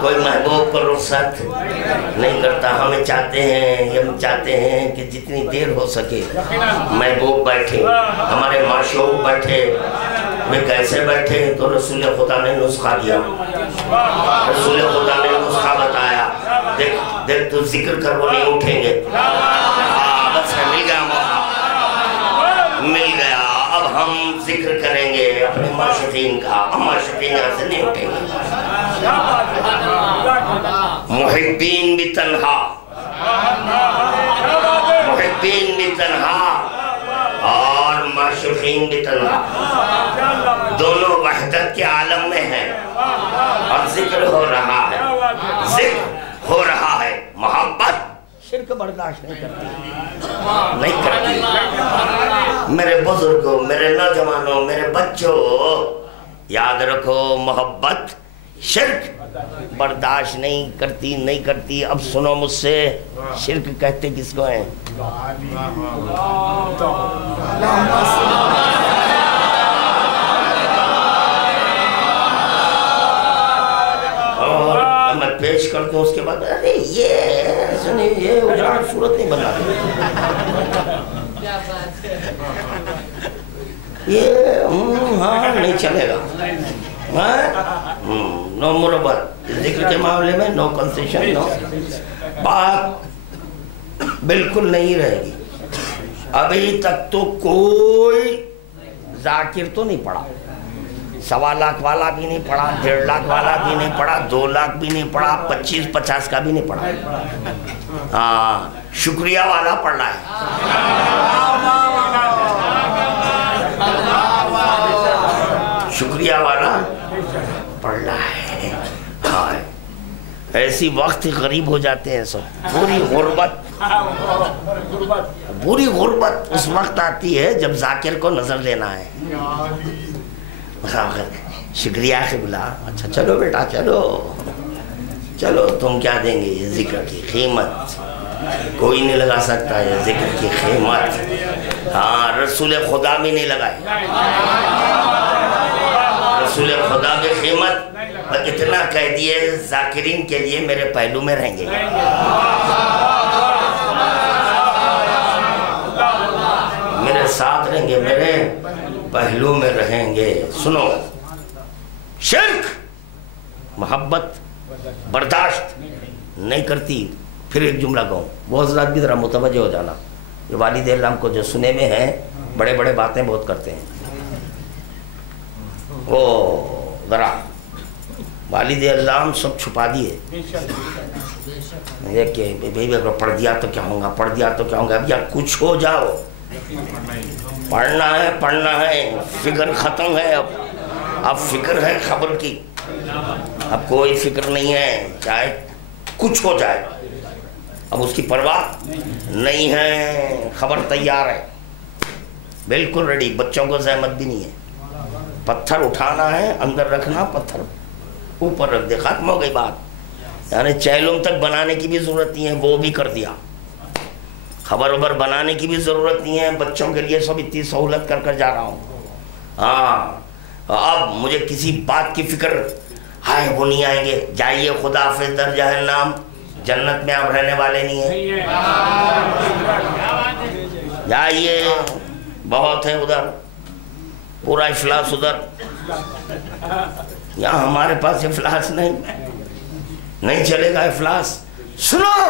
کوئی محبوب کو رخصت نہیں کرتا. ہم چاہتے ہیں کہ جتنی دیر ہو سکے محبوب بیٹھے, ہمارے معشوق بیٹھے. میں کیسے بیٹھے تو رسول خدا نے نسخہ دیا, رسول خدا نے نسخہ بتایا. دیکھ تو ذکر کر, وہ نہیں اٹھیں گے. بس مل گیا موقع, مل گیا. اب ہم ذکر کریں گے اپنے معشوقین کا. معشوقین یہاں سے نہیں اٹھیں گے. محبین بھی تنہا, محبین بھی تنہا اور معشوقین بھی تنہا, دونوں وحدت کے عالم میں ہیں. اور ذکر ہو رہا ہے, ذکر ہو رہا ہے. محبت شرک برداشت نہیں کرتی. میرے بزرگوں, میرے نوجوانوں, میرے بچوں, یاد رکھو محبت شرک برداشت نہیں کرتی. اب سنو مجھ سے, شرک کہتے کس کو ہیں؟ اور میں پیش کرتا ہوں اس کے بعد, ارے یہ اجاڑ صورت نہیں بنا یہ ہاں نہیں چلے گا. نو مربت ذکر کے معاملے میں, نو کنسیشن, نو بات بالکل نہیں رہے گی. ابھی تک تو کوئی ذاکر تو نہیں پڑا, 1.25 لاکھ والا بھی نہیں پڑھا, 1.5 لاکھ والا بھی نہیں پڑھا, 2 لاکھ بھی نہیں پڑھا, 25-50 کا بھی نہیں پڑھا. ہاں, شکریہ والا پڑھ رہا ہے, شکریہ والا پڑھ رہا ہے. ہاں, ایسی وقت غریب ہو جاتے ہیں سب. پوری غربت اس وقت آتی ہے جب ذاکر کو نظر لینا ہے. شکریہ قبلہ, اچھا چلو بیٹا چلو, تم کیا دیں گے؟ یہ ذکر کی قیمت کوئی نہیں لگا سکتا, یہ ذکر کی قیمت. ہاں, رسول خدا بھی نہیں لگائے. رسول خدا بھی قیمت اتنا کہہ دیے, ذاکرین کے لیے میرے پہلو میں رہیں گے. میرے ساتھ رہیں گے, میرے پہلو میں رہیں گے. سنو, شرک محبت برداشت نہیں کرتی. پھر ایک جملہ کہوں, وہ حضرات بھی ذرا متوجہ ہو جانا. یہ والد علام کو جو سنے میں ہیں, بڑے بڑے باتیں بہت کرتے ہیں. ذرا والد علام سب چھپا دیے. اگر پڑھ دیا تو کیا ہوگا, پڑھ دیا تو کیا ہوگا. اب یار کچھ ہو جاؤ, پڑھنا ہے, فکر ختم ہے. اب فکر ہے خبر کی, اب کوئی فکر نہیں ہے, چاہے کچھ ہو جائے. اب اس کی پرواہ نہیں ہے, خبر تیار ہے, بالکل ریڈی. بچوں کو زحمت بھی نہیں ہے. پتھر اٹھانا ہے, اندر رکھنا, پتھر اوپر رکھ دے, ختم ہو گئی بات. یعنی چیلم تک بنانے کی بھی ضرورت نہیں ہے, وہ بھی کر دیا. خبر وبر بنانے کی بھی ضرورت نہیں ہے. بچوں کے لیے سب اتنی سہولت کر جا رہا ہوں. ہاں, اب مجھے کسی بات کی فکر ہے وہ نہیں آئیں گے. جائیے خدا حافظ در جہنم, جنت میں آپ رہنے والے نہیں ہیں. جائیے, بہت ہے ادھر, پورا افلاس ادھر. یہاں ہمارے پاس افلاس نہیں چلے گا افلاس. سنو,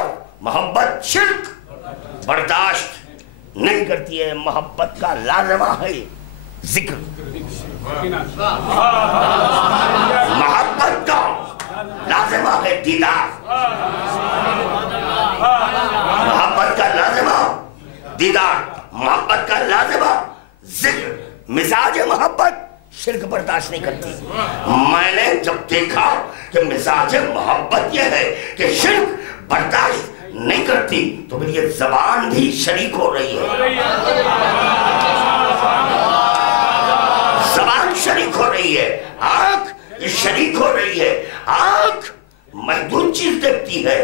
محبت شرک برداشت نہیں کرتی ہے. محبت کا لازمہ ہے ذکر. محبت کا لازمہ ہے دیدار. محبت کا لازمہ دیدار, محبت کا لازمہ ذکر. مزاج محبت شرک برداشت نہیں کرتی. میں نے جب دیکھا کہ مزاج محبت یہ ہے کہ شرک برداشت نہیں کرتی, تو پھر یہ زبان بھی شریک ہو رہی ہے. زبان شریک ہو رہی ہے, آنکھ شریک ہو رہی ہے. آنکھ محدود چیز دیکھتی ہے,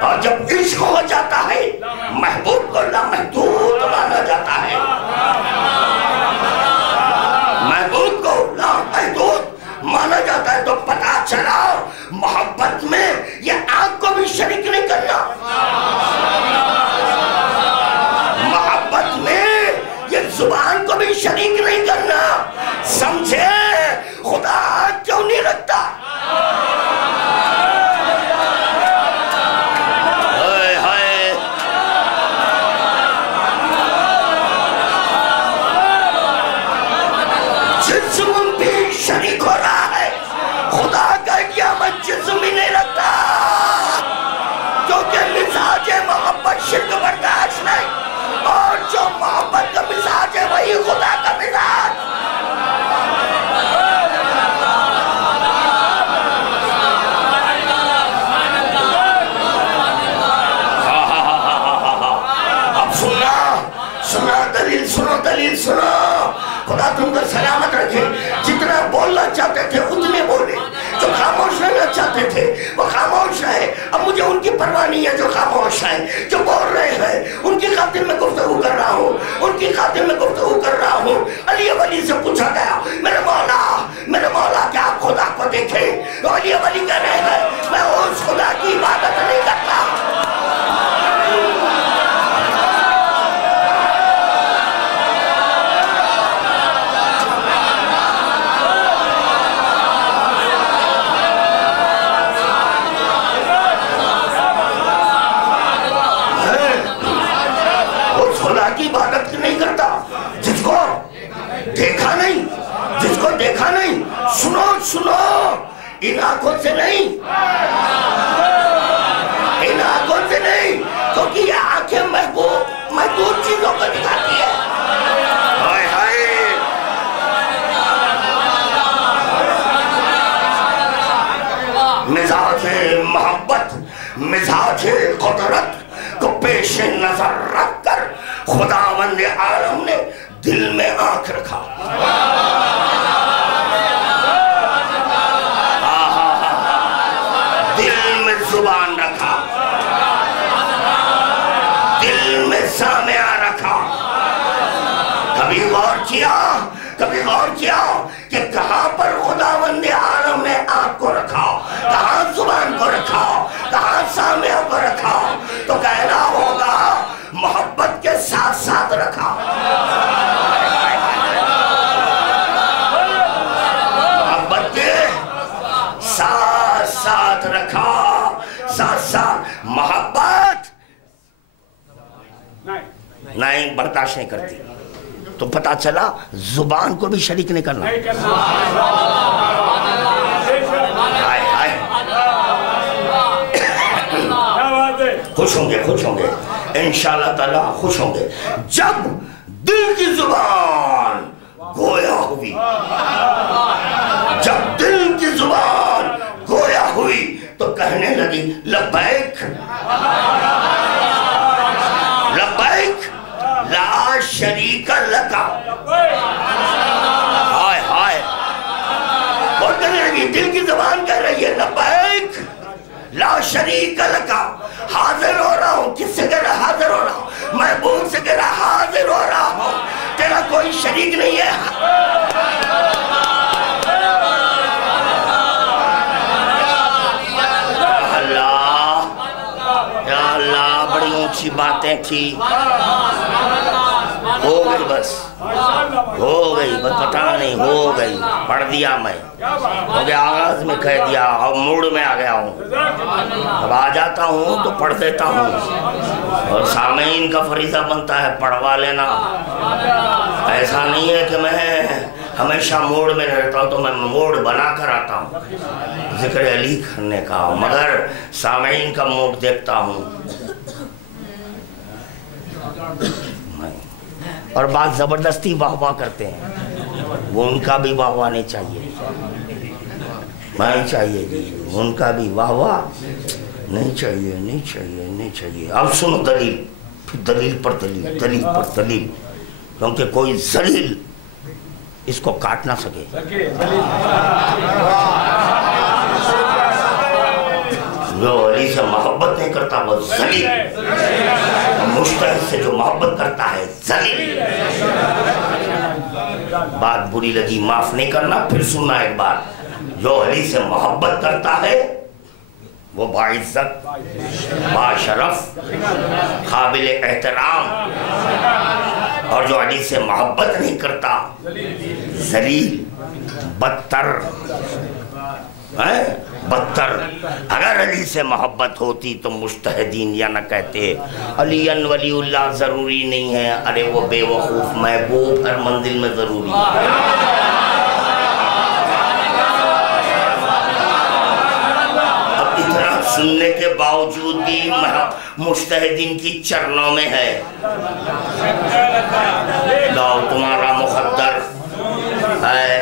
اور جب عشق ہو جاتا ہے محبوب کو لامحدود مانا جاتا ہے. محبوب کو لامحدود مانا جاتا ہے. تو پتہ چلا محبت میں یہ آنکھ کو بھی شریک نہیں کرنا، محبت میں یہ زبان کو بھی شریک نہیں کرنا. سمجھے خدا ہاتھ کیوں نہیں رکھتا؟ جسم بھی شریک ہو رہا ہے. خدا کا قیامت جسم ہی نہیں رکھتا، کیونکہ مزاج محبت شرک برداشت نہیں، اور جو محبت کا مزاج ہے وہی خدا کا مزاج. اب سنا دلیل سنو، دلیل سنو. خدا تم کو سلامت رکھے. جتنا بولنا چاہتے تھے اتنے بولے، جو خاموش رہنا چاہتے تھے وہ خاموش رہے. اب مجھے ان کی پرواہ نہیں ہے جو خاموش ہیں، جو بول رہے ہیں ان کی خاطر میں گفتگو کر رہا ہوں، ان کی خاطر میں گفتگو کر رہا ہوں. علی ولی سے پوچھا گیا میرے مولا کیا آپ خدا کو دیکھیں؟ علی ولی کہہ رہے ہیں میں اس خدا کی عبادت نہیں کرتا. عبادت نہیں کرتا جس کو دیکھا نہیں، جس کو دیکھا نہیں. سنو ان آنکھوں سے نہیں، ان آنکھوں سے نہیں، کیونکہ یہ آنکھیں محدود چیزوں کو دکھاتی ہے. ہائے ہائے مزاج محبت، مزاج قدرت کو پیش نظر رکھ کر خداوند عالم نے دل میں آنکھ رکھا. دل میں زبان رکھا، دل میں سامعہ رکھا. کبھی غور کیا کہ کہاں پر خداوند عالم نے آنکھ کو رکھا، کہاں زبان کو رکھا، کہاں سامعہ کو رکھا؟ تو کہنا ہوگا محبت کے ساتھ ساتھ رکھا. محبت کے ساتھ ساتھ رکھا، ساتھ ساتھ. محبت نہیں برداشت نہیں کرتی، تو پتہ چلا زبان کو بھی شریک نہیں کرنا. خوش ہوں گے انشاءاللہ تعالی خوش ہوں گے جب دل کی زبان گویا ہوئی. جب دل کی زبان گویا ہوئی تو کہنے لگی لبیک لبیک لا شریک لکا. ہائے ہائے اور کہنے لگی، دل کی زبان کہہ رہی ہے لبیک لا شریک لکا. حاضر ہو رہا ہوں. کس سے کہہ رہا حاضر ہو رہا ہوں؟ محبوب سے کہہ رہا حاضر ہو رہا ہوں. تیرا کوئی شریک نہیں ہے. یا اللہ بڑی اونچی باتیں تھی. ہو گئی بس پتہ نہیں ہو گئی. پڑھ دیا میں، ہو گیا آغاز میں کہہ دیا اور موڈ میں آ گیا ہوں. اب آ جاتا ہوں تو پڑھ دیتا ہوں، اور سامعین کا فریضہ بنتا ہے پڑھوا لینا. ایسا نہیں ہے کہ میں ہمیشہ موڈ میں رہتا ہوں تو میں موڈ بنا کر آتا ہوں ذکر علی کرنے کا، مگر سامعین کا موڈ دیکھتا ہوں. اور بات زبردستی واہ واہ کرتے ہیں، وہ ان کا بھی واہ واہ نہیں چاہیے، نہیں چاہیے جی، ان کا بھی واہ واہ نہیں چاہیے. اب سنو دلیل، پھر دلیل پر دلیل، کیونکہ کوئی ذلیل اس کو کاٹ نہ سکے. جو علی سے محبت نہیں کرتا وہ ذلیل، مشتہد سے جو محبت کرتا ہے ذلیل. بات بری لگی معاف نہیں کرنا، پھر سننا ایک بار. جو علی سے محبت کرتا ہے وہ باعزت، باشرف، قابل احترام، اور جو علی سے محبت نہیں کرتا ذلیل، بدتر، بدتر۔ اگر علی سے محبت ہوتی تو مجتہدین یا نہ کہتے علی ولی اللہ ضروری نہیں ہے، ارے وہ بے وقوف محبوب ہر منزل میں ضروری ہے۔ اب اتنا سننے کے باوجود بھی مجتہدین کی چرنوں میں ہے، لاؤ تمہارا مقدر ہے،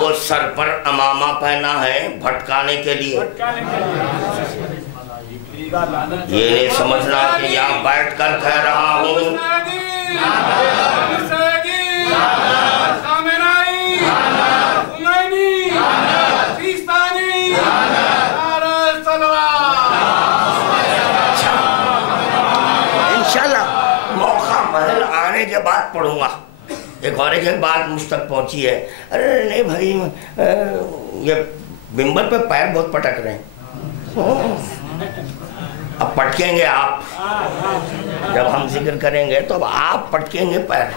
وہ سر پر امامہ پہنا ہے بھٹکانے کے لیے۔ یہ نہیں سمجھنا کہ یہاں بیٹھ کر کہہ رہا ہوں انشاءاللہ موقع محل آنے کے بعد پڑھوں گا۔ ایک اور ایک بات مجھ تک پہنچی ہے، ارے نہیں بھائی یہ منبر پہ پیر بہت پٹک رہے ہیں، اب پٹکیں گے آپ، جب ہم ذکر کریں گے تو اب آپ پٹکیں گے پیر،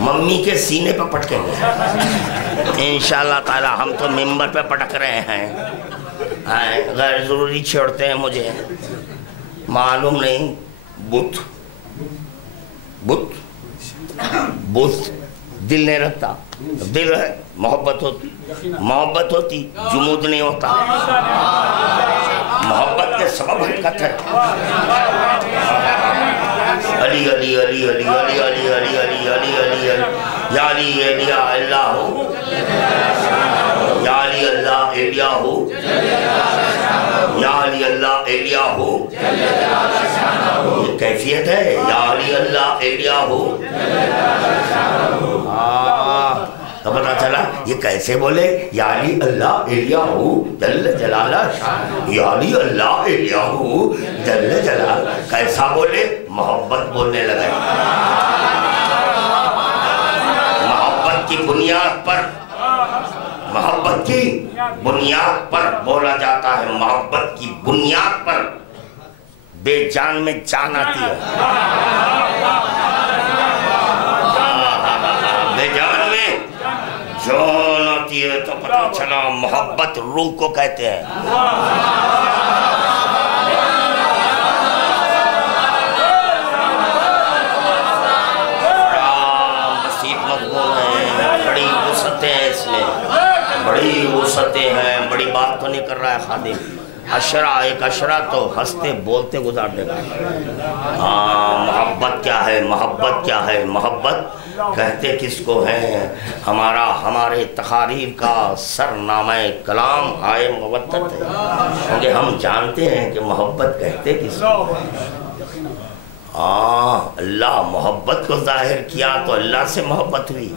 ممی کے سینے پہ پٹکیں گے انشاءاللہ تعالی۔ ہم تو منبر پہ پٹک رہے ہیں، غیر ضروری چھوڑتے ہیں مجھے معلوم نہیں۔ بت دل نہیں رکھتا، دل ہے، محبت ہوتی جمود نہیں ہوتا، محبت کے سبب حرکت ہے۔ علی علی علی علی علی علی علی علی علی علی یا علی یا اللہ ہو، یا علی اللہ ایلیا ہو، یا علی اللہ ایلیا ہو، یہ کیفیت ہے، یا علی اللہ ایلیا ہو۔ تو پتا چلا یہ کیسے بولے، یا علی اللہ ایلیاہو جل جلالہ شان، یا علی اللہ ایلیاہو جل جلالہ، کیسا بولے؟ محبت بولنے لگے، محبت کی بنیاد پر، محبت کی بنیاد پر بولا جاتا ہے، محبت کی بنیاد پر بے جان میں جان آتی ہے، بے جان میں جان آتی ہے، تو پتہ چلا محبت روح کو کہتے ہیں۔ بڑا مسیح مضمون ہے، بڑی وسعتیں ہیں اس میں، بڑی وسعتیں ہیں، بڑی بات تو نہیں کر رہا ہے خادم، ایک اشرا تو ہنستے بولتے گزار دے گا۔ محبت کیا ہے، محبت کیا ہے، محبت کہتے کس کو ہے؟ ہمارے تقاریر کا سرنامہ کلام آئے مودت ہے، کیونکہ ہم جانتے ہیں کہ محبت کہتے کس کو ہے۔ اللہ محبت کو ظاہر کیا تو اللہ سے محبت ہوئی۔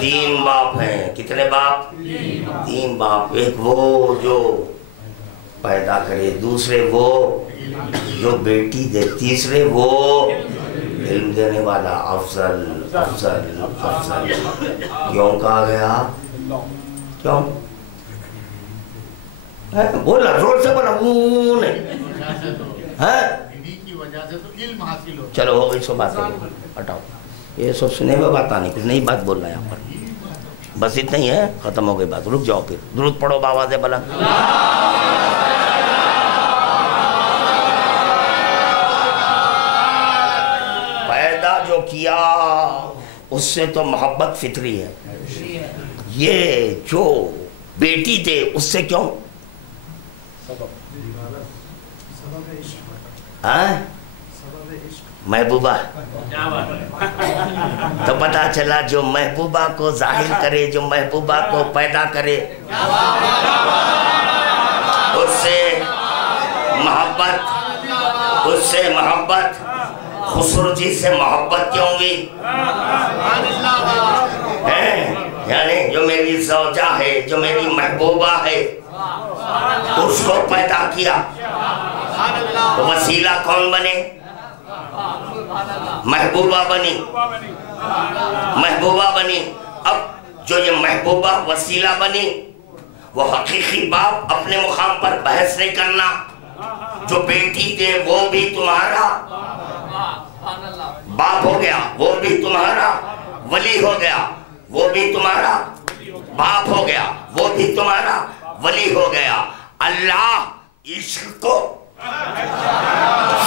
تین باپ ہیں، کتنے باپ؟ تین باپ، ایک وہ جو پیدا کرے، دوسرے وہ جو بیٹی دے، تیسرے وہ علم دینے والا، افضل افضل افضل۔ کیوں کہا گیا؟ کیوں؟ بولا زور سے بولا، وہ نہیں چلو ہو گئی سو باتیں، ہٹاؤ یہ سب سنے ہوئے بات آنے، کچھ نئی بات بول رہا ہے یہاں پر، بس اتنا ہی ہے، ختم ہو گئی بات، رک جاؤ پھر درود پڑھو باواز بلند۔ پیدا جو کیا اس سے تو محبت فطری ہے، یہ جو بیٹی دے اس سے کیوں؟ محبوبہ، تو پتا چلا جو محبوبہ کو ظاہر کرے، جو محبوبہ کو پیدا کرے، اس سے محبت خسرو جی سے محبت کیوں گی؟ یعنی جو میری زوجہ ہے، جو میری محبوبہ ہے، اس کو پیدا کیا، تو وسیلہ کون بنے؟ محبوبہ بنی، محبوبہ بنی۔ اب جو یہ محبوبہ وسیلہ بنی، وہ حقیقی باپ اپنے مقام پر بحث نہیں کرنا، جو بیٹی تھے وہ بھی تمہارا باپ ہو گیا، وہ بھی تمہارا ولی ہو گیا، وہ بھی تمہارا باپ ہو گیا، وہ بھی تمہارا ولی ہو گیا۔ اللہ عشق کو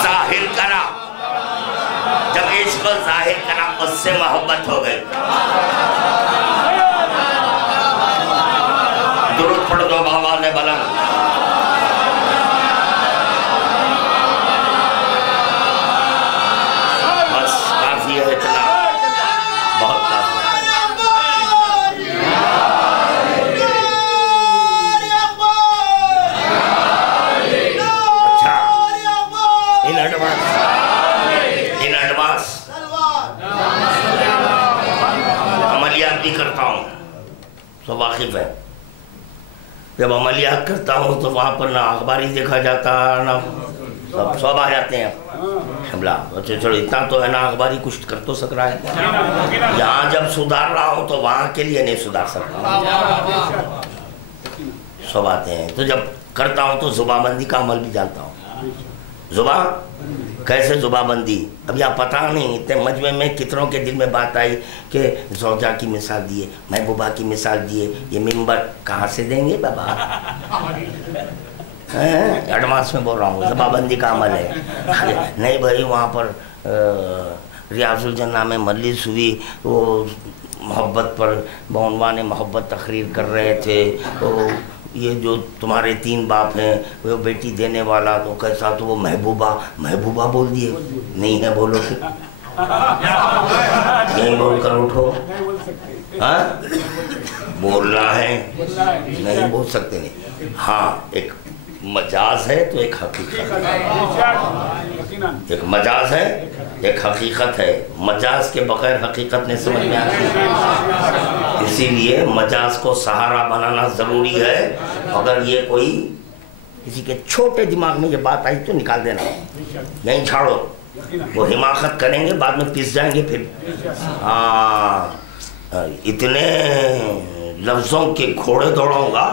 ظاہر کرا، جب عشق کو ظاہر کرا اس سے محبت ہو گئی۔ درود پڑھ دو بابا نے بلند۔ بس کافی ہے اتنا، بہت کافی ہے۔ اچھا ان ایڈوانس عملیات بھی کرتا ہوں تو واقف ہے۔ جب عملیات کرتا ہوں تو وہاں پر نہ اخباری دیکھا جاتا، نہ سب آ جاتے ہیں حملہ۔ چلو اتنا تو ہے، نہ اخباری کچھ کر تو سک رہا ہے۔ یہاں جب سدھار رہا ہوں تو وہاں کے لیے نہیں سدھار سکتا، سب آتے ہیں۔ تو جب کرتا ہوں تو زبان بندی کا عمل بھی جانتا ہوں۔ زبان کیسے زبان بندی، اب یہاں پتہ نہیں اتنے مجمع میں کتنوں کے دل میں بات آئی کہ زوجہ کی مثال دیے، محبوبہ کی مثال دیے، یہ ممبر کہاں سے دیں گے بابا؟ ایڈوانس میں بول رہا ہوں، زبان بندی کا عمل ہے۔ نہیں بھائی، وہاں پر ریاض الجنہ میں مجلس ہوئی، وہ محبت پر بعنوان محبت تقریر کر رہے تھے، تو یہ جو تمہارے 3 باپ ہیں، وہ بیٹی دینے والا تو کیسا، تو وہ محبوبہ بول دیے۔ نہیں ہے بولو کہ نہیں بول کر اٹھو، ہاں بولنا ہے، نہیں بول سکتے نہیں۔ ہاں ایک مجاز ہے تو ایک حقیقت ہے، ایک مجاز ہے ایک حقیقت ہے۔ مجاز کے بغیر حقیقت نہیں سمجھ میں آتی، اسی لیے مجاز کو سہارا بنانا ضروری ہے۔ اگر یہ کوئی کسی کے چھوٹے دماغ میں یہ بات آئی تو نکال دینا، نہیں چھاڑو، وہ حماقت کریں گے، بعد میں پس جائیں گے پھر۔ اتنے لفظوں کے گھوڑے دوڑاؤں گا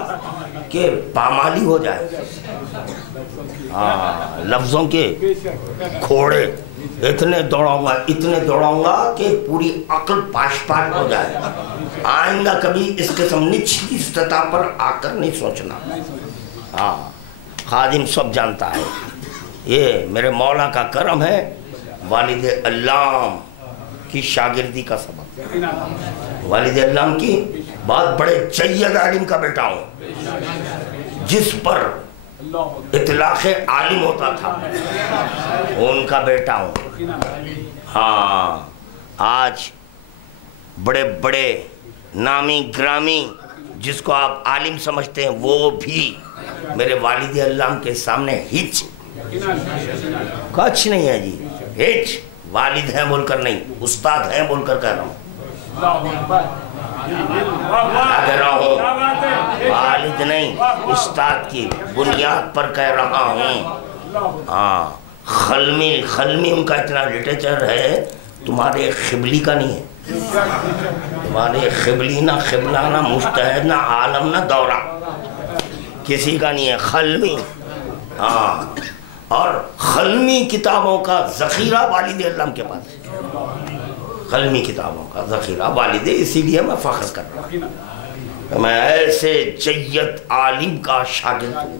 کہ پامالی ہو جائے، لفظوں کے گھوڑے اتنے دوڑاؤں گا کہ پوری عقل پاش پاش ہو جائے۔ آئندہ کبھی اس قسم نچلی سطح پر آ کر نہیں سوچنا۔ خادم سب جانتا ہے، یہ میرے مولا کا کرم ہے، والد علام کی شاگردی کا سبب۔ والد علام کی بہت بڑے جید عالم کا بیٹا ہوں، جس پر اطلاق عالم ہوتا تھا ان کا بیٹا ہوں۔ ہاں آج بڑے بڑے نامی گرامی جس کو آپ عالم سمجھتے ہیں وہ بھی میرے والد علام کے سامنے ہچ کچھ نہیں ہے جی، ہچ۔ والد ہیں بول کر نہیں، استاد ہیں بول کر کہہ رہا ہوں، کیا کہہ رہا ہوں، والد نہیں استاد کی بنیاد پر کہہ رہا ہوں۔ خلمی ان کا اتنا لٹریچر ہے، تمہارے خبلی کا نہیں ہے، تمہارے خبلی نہ قبلہ نہ مجتہد نہ عالم نہ دورہ، کسی کا نہیں ہے خلمی۔ اور خلمی کتابوں کا ذخیرہ والد علام کے پاس ہے، خلمی کتابوں کا ذخیرہ والد، اسی لیے میں فخر کر رہا ہوں میں ایسے جید عالم کا شاگرد ہوں۔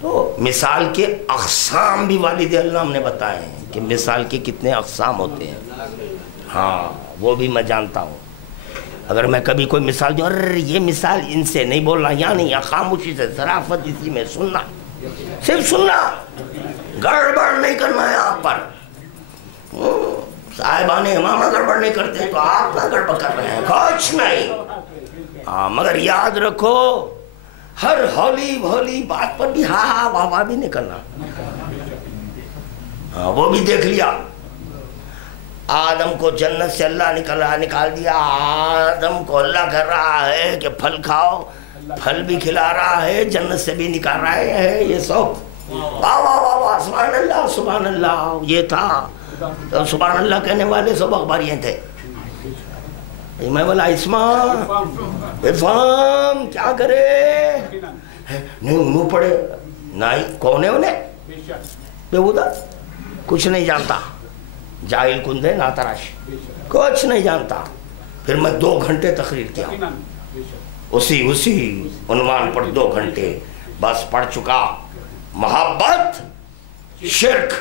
تو مثال کے اقسام بھی والد علام نے بتائے ہیں کہ مثال کے کتنے اقسام ہوتے ہیں، ہاں وہ بھی میں جانتا ہوں۔ اگر میں کبھی کوئی مثال دوں، ارے یہ مثال ان سے نہیں بولنا، یا نہیں، یا خاموشی سے ظرافت اسی میں سننا، صرف سننا، گڑبڑ نہیں کرنا یہاں پر۔ صاحبان امامہ گڑبڑ نہیں کرتے تو آپ نہ گڑبڑ کر رہے ہیں، کچھ نہیں۔ مگر یاد رکھو، ہر ہولی بھولی بات پر بھی ہاں واہ واہ بھی نہیں کرنا۔ وہ بھی دیکھ لیا، آدم کو جنت سے اللہ نکال دیا، آدم کو اللہ کر رہا ہے کہ پھل کھاؤ، پھل بھی کھلا رہا ہے، جنت سے بھی نکال رہا ہے، یہ سب واہ واہ واہ واہ سبحان اللہ یہ تھا. تو سبحان اللہ کہنے والے سب اخباریاں تھے. میں بولا عرفان کیا کرے نہیں انہوں پڑے نہیں کون ہے انہیں بے بودا کچھ نہیں جانتا جاہل کندے ناتراش کچھ نہیں جانتا. پھر میں 2 گھنٹے تقریر کیا اسی عنوان پر 2 گھنٹے بس پڑھ چکا. محبت شرک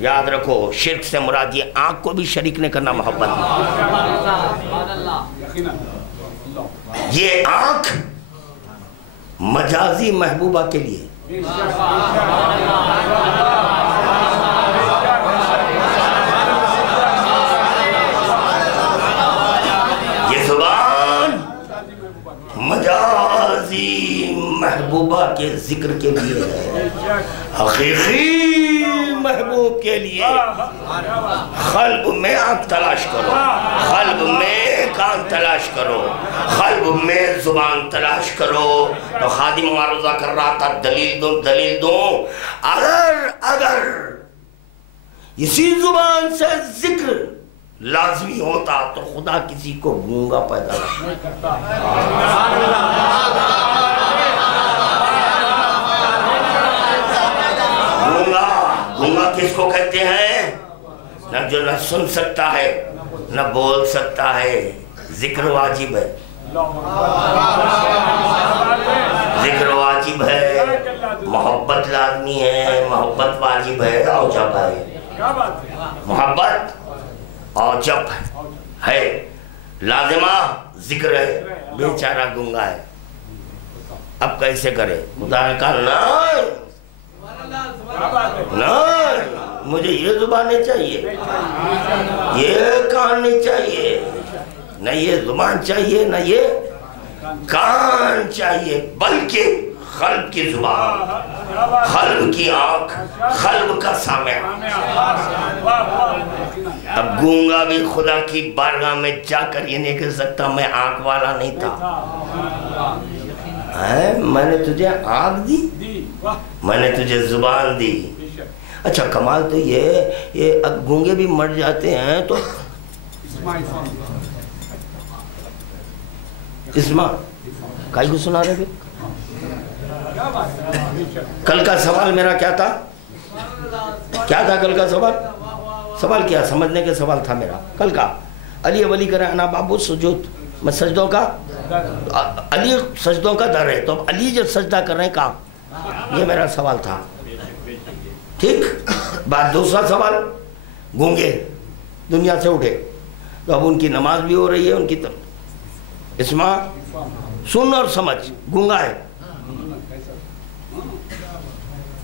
یاد رکھو شرک سے مراد یہ آنکھ کو بھی شریک نہیں کرنا محبت. یہ آنکھ مجازی محبوبہ کے لیے یہ زبان مجازی محبوبہ کے ذکر کے لیے ہے. حقیقی محبوب کے لیے قلب میں آنکھ تلاش کرو قلب میں کان تلاش کرو قلب میں زبان تلاش کرو. تو خادم معارضہ کر رہا تھا دلیل دو اگر اسی زبان سے ذکر لازمی ہوتا تو خدا کسی کو گونگا پیدا نہیں کرتا. گونگا کس کو کہتے ہیں؟ نہ جو نہ سن سکتا ہے نہ بول سکتا ہے. ذکر واجب ہے ذکر واجب ہے محبت لازمی ہے محبت واجب ہے اوجب ہے. محبت اوجب ہے لازمہ ذکر ہے. بیچارہ گونگا ہے اب کیسے کرے؟ خدا نے کہا نہیں مجھے یہ زبانیں چاہیے یہ کان نہیں چاہیے نہ یہ زبان چاہیے نہ یہ کان چاہیے بلکہ قلب کی زبان قلب کی آنکھ قلب کا سامع. اب گونگا بھی خدا کی بارگاہ میں جا کر یہ نہیں کہہ سکتا میں آنکھ والا نہیں تھا. میں نے تجھے آنکھ دی میں نے تجھے زبان دی. اچھا کمال تو یہ اب گونگے بھی مر جاتے ہیں تو اسما کائی کو سنا رہے تھے. کل کا سوال میرا کیا تھا کل کا سوال کیا سمجھنے کے سوال تھا میرا کل کا. علی ولی کرے انا بابو سجود میں سجدوں کا علی سجدوں کا در ہے تو اب علی جب سجدہ کر رہے ہیں کام یہ میرا سوال تھا. ٹھیک بات. دوسرا سوال گونگے دنیا سے اٹھے تو اب ان کی نماز بھی ہو رہی ہے ان کی اسما سن اور سمجھ گونگا ہے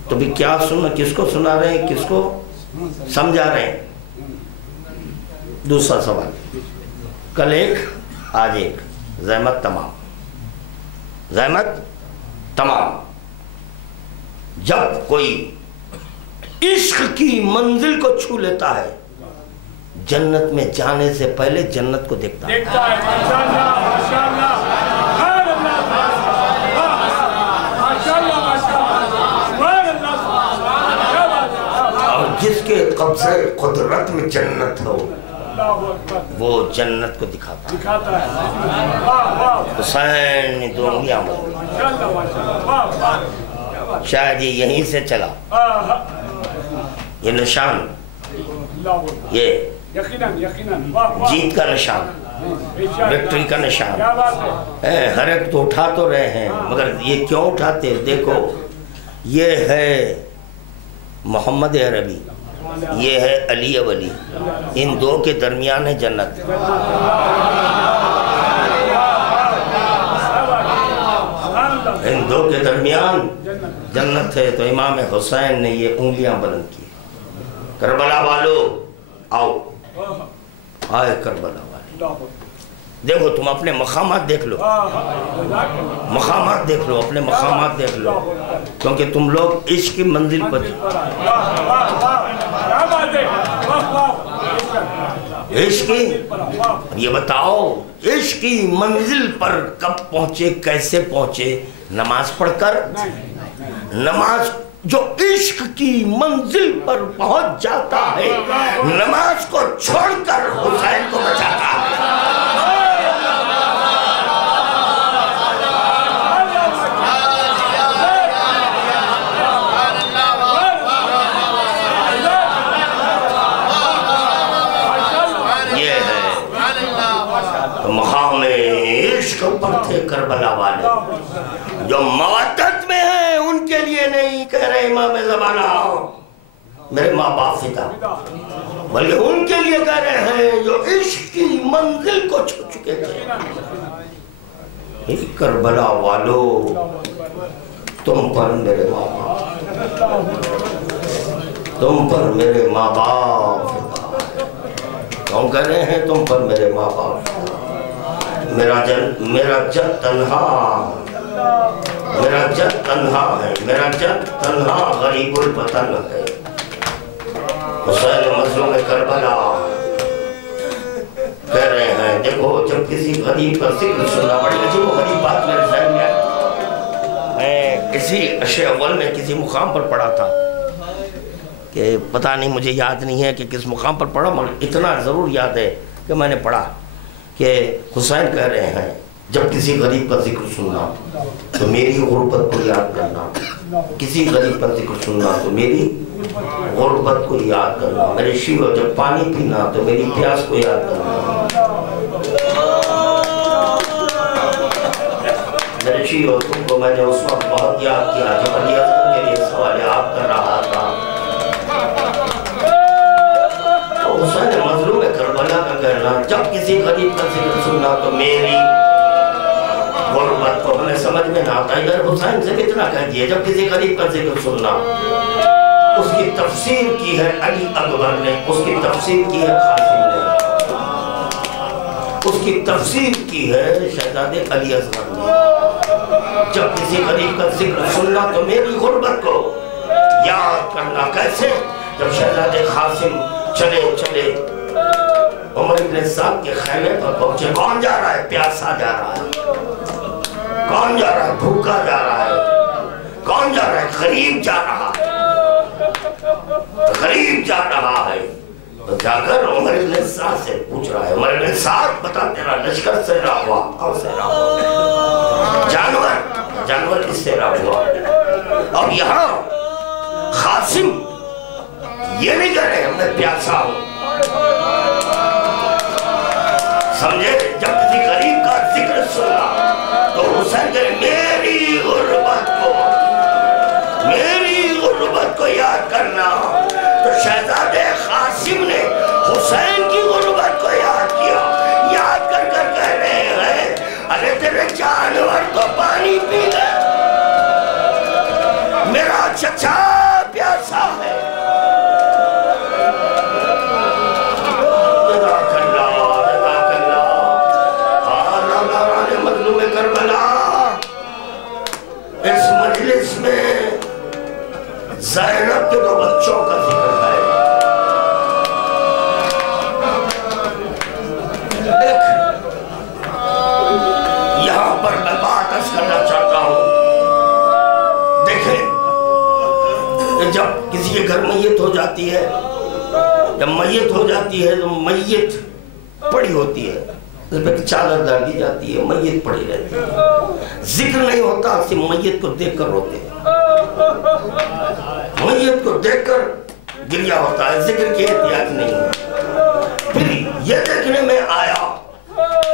تو بھی کیا سننا کس کو سنا رہے ہیں کس کو سمجھا رہے ہیں. دوسرا سوال کل ایک آج ایک زحمت تمام. جب کوئی عشق کی منزل کو چھو لیتا ہے جنت میں جانے سے پہلے جنت کو دیکھتا ہے. اور جس کے قبضہ قدرت میں جنت ہو وہ جنت کو دکھاتا ہے. حسین نے 2 انگلیاں ماری شاید یہ یہیں سے چلا یہ نشان یہ جیت کا نشان وکٹری کا نشان. ہر ایک تو اٹھا تو رہے ہیں مگر یہ کیوں اٹھاتے دیکھو یہ ہے محمد عربی یہ ہے علی ولی ان 2 کے درمیان ہے جنت. ان 2 کے درمیان جنت ہے. تو امام حسین نے یہ انگلیاں بلند کی. کربلا والو آؤ آئے کربلا والے دیکھو تم اپنے مقامات دیکھ لو اپنے مقامات دیکھ لو کیونکہ تم لوگ عشق کی منزل پر عشق کی یہ بتاؤ عشق کی منزل پر کب پہنچے کیسے پہنچے؟ نماز پڑھ کر. نماز جو عشق کی منزل پر پہنچ جاتا ہے نماز کو چھوڑ کر حسین کو بچاتا ہے۔ یہ ہے مقام عشق پر تھے کربلا والے، جو مودت میں ہیں ان کے لیے نہیں کہہ رہے امام زمانہ میرے ماں باپ فدا، بلکہ ان کے لیے کہہ رہے ہیں جو عشق کی منزل کو چھو چکے تھے۔ کربلا والو تم پر میرے ماں باپ، تم پر میرے ماں باپ فدا، کیوں کہہ رہے ہیں تم پر میرے ماں باپ؟ میرا جد تنہا، میرا جد تنہا ہے، میرا جد تنہا غریب الوطن ہے۔ حسین مظلوم کربلا کہہ رہے ہیں دیکھو جب کسی غریب کا ذکر سننا، بڑی عجیب و غریب بات میرے ذہن میں میں کسی عشر اول میں کسی مقام پر پڑھا تھا کہ پتہ نہیں مجھے یاد نہیں ہے کہ کس مقام پر پڑھا، مگر اتنا ضرور یاد ہے کہ میں نے پڑھا کہ حسین کہہ رہے ہیں جب کسی غریب کا ذکر سننا تو میری غربت کو یاد کرنا، کسی غریب کا ذکر سننا تو میری غربت کو یاد کرنا، میرے شیوہ جب پانی پینا تو میری پیاس کو یاد کرنا، میرے شیوہ تم کو میں نے اس وقت بہت یاد کیا جب علی اصغر کے لیے سوال آپ کر رہا تھا۔ تو حسین مظلوم کربلا کا کہنا جب کسی غریب کا ذکر سننا تو میری غربت کو، ہمیں سمجھ میں نہ آتا ادھر حسین سے کتنا کہہ دیا جب کسی غریب کا ذکر سننا۔ اس کی تفسیر کی ہے علی اکبر نے، اس کی تفسیر کی ہے قاسم نے، اس کی تفسیر کی ہے شہزادے علی اصغر نے۔ جب کسی غریب کا ذکر سننا تو میری غربت کو یاد کرنا، کیسے؟ جب شہزادے قاسم چلے عمر ابن سعد کے خیمے پر پہنچے، کون جا رہا ہے؟ پیاسا جا رہا ہے، کون جا رہا ہے؟ بھوکا جا رہا ہے، کون جا رہا ہے؟ غریب جا رہا ہے، غریب جا رہا ہے۔ تو جا کر عمر ابن سعد سے پوچھ رہا ہے، عمر ابن سعد بتا تیرا لشکر سے رہا ہوا، کون سے رہا ہوا؟ جانور اس سے رہا ہوا۔ اب یہاں قاسم یہ نہیں کہہ رہے میں پیاسا ہوں، سمجھے؟ جب کسی غریب کا ذکر سنا تو حسین کہے میری غربت کو یاد کرنا۔ تو شہزادے قاسم نے حسین کی غربت کو یاد کیا، یاد کر کہہ رہے ہیں ارے تیرے جانور تو پانی پی گئے، میرا چچا پیاسا ہے۔ اس مجلس میں زینب کے دو بچوں کا ذکر ہے۔ یہاں پر میں بات عرض کرنا چاہتا ہوں، دیکھیں جب کسی کے گھر میت ہو جاتی ہے، جب میت ہو جاتی ہے تو میت پڑی ہوتی ہے، اس پہ چادر ڈال دی جاتی ہے، میت پڑی رہتی ہے، ذکر نہیں ہوتا، صرف میت کو دیکھ کر روتے ہیں، میت کو دیکھ کر گریہ ہوتا ہے، ذکر کی احتیاج نہیں ہے۔ پھر یہ دیکھنے میں آیا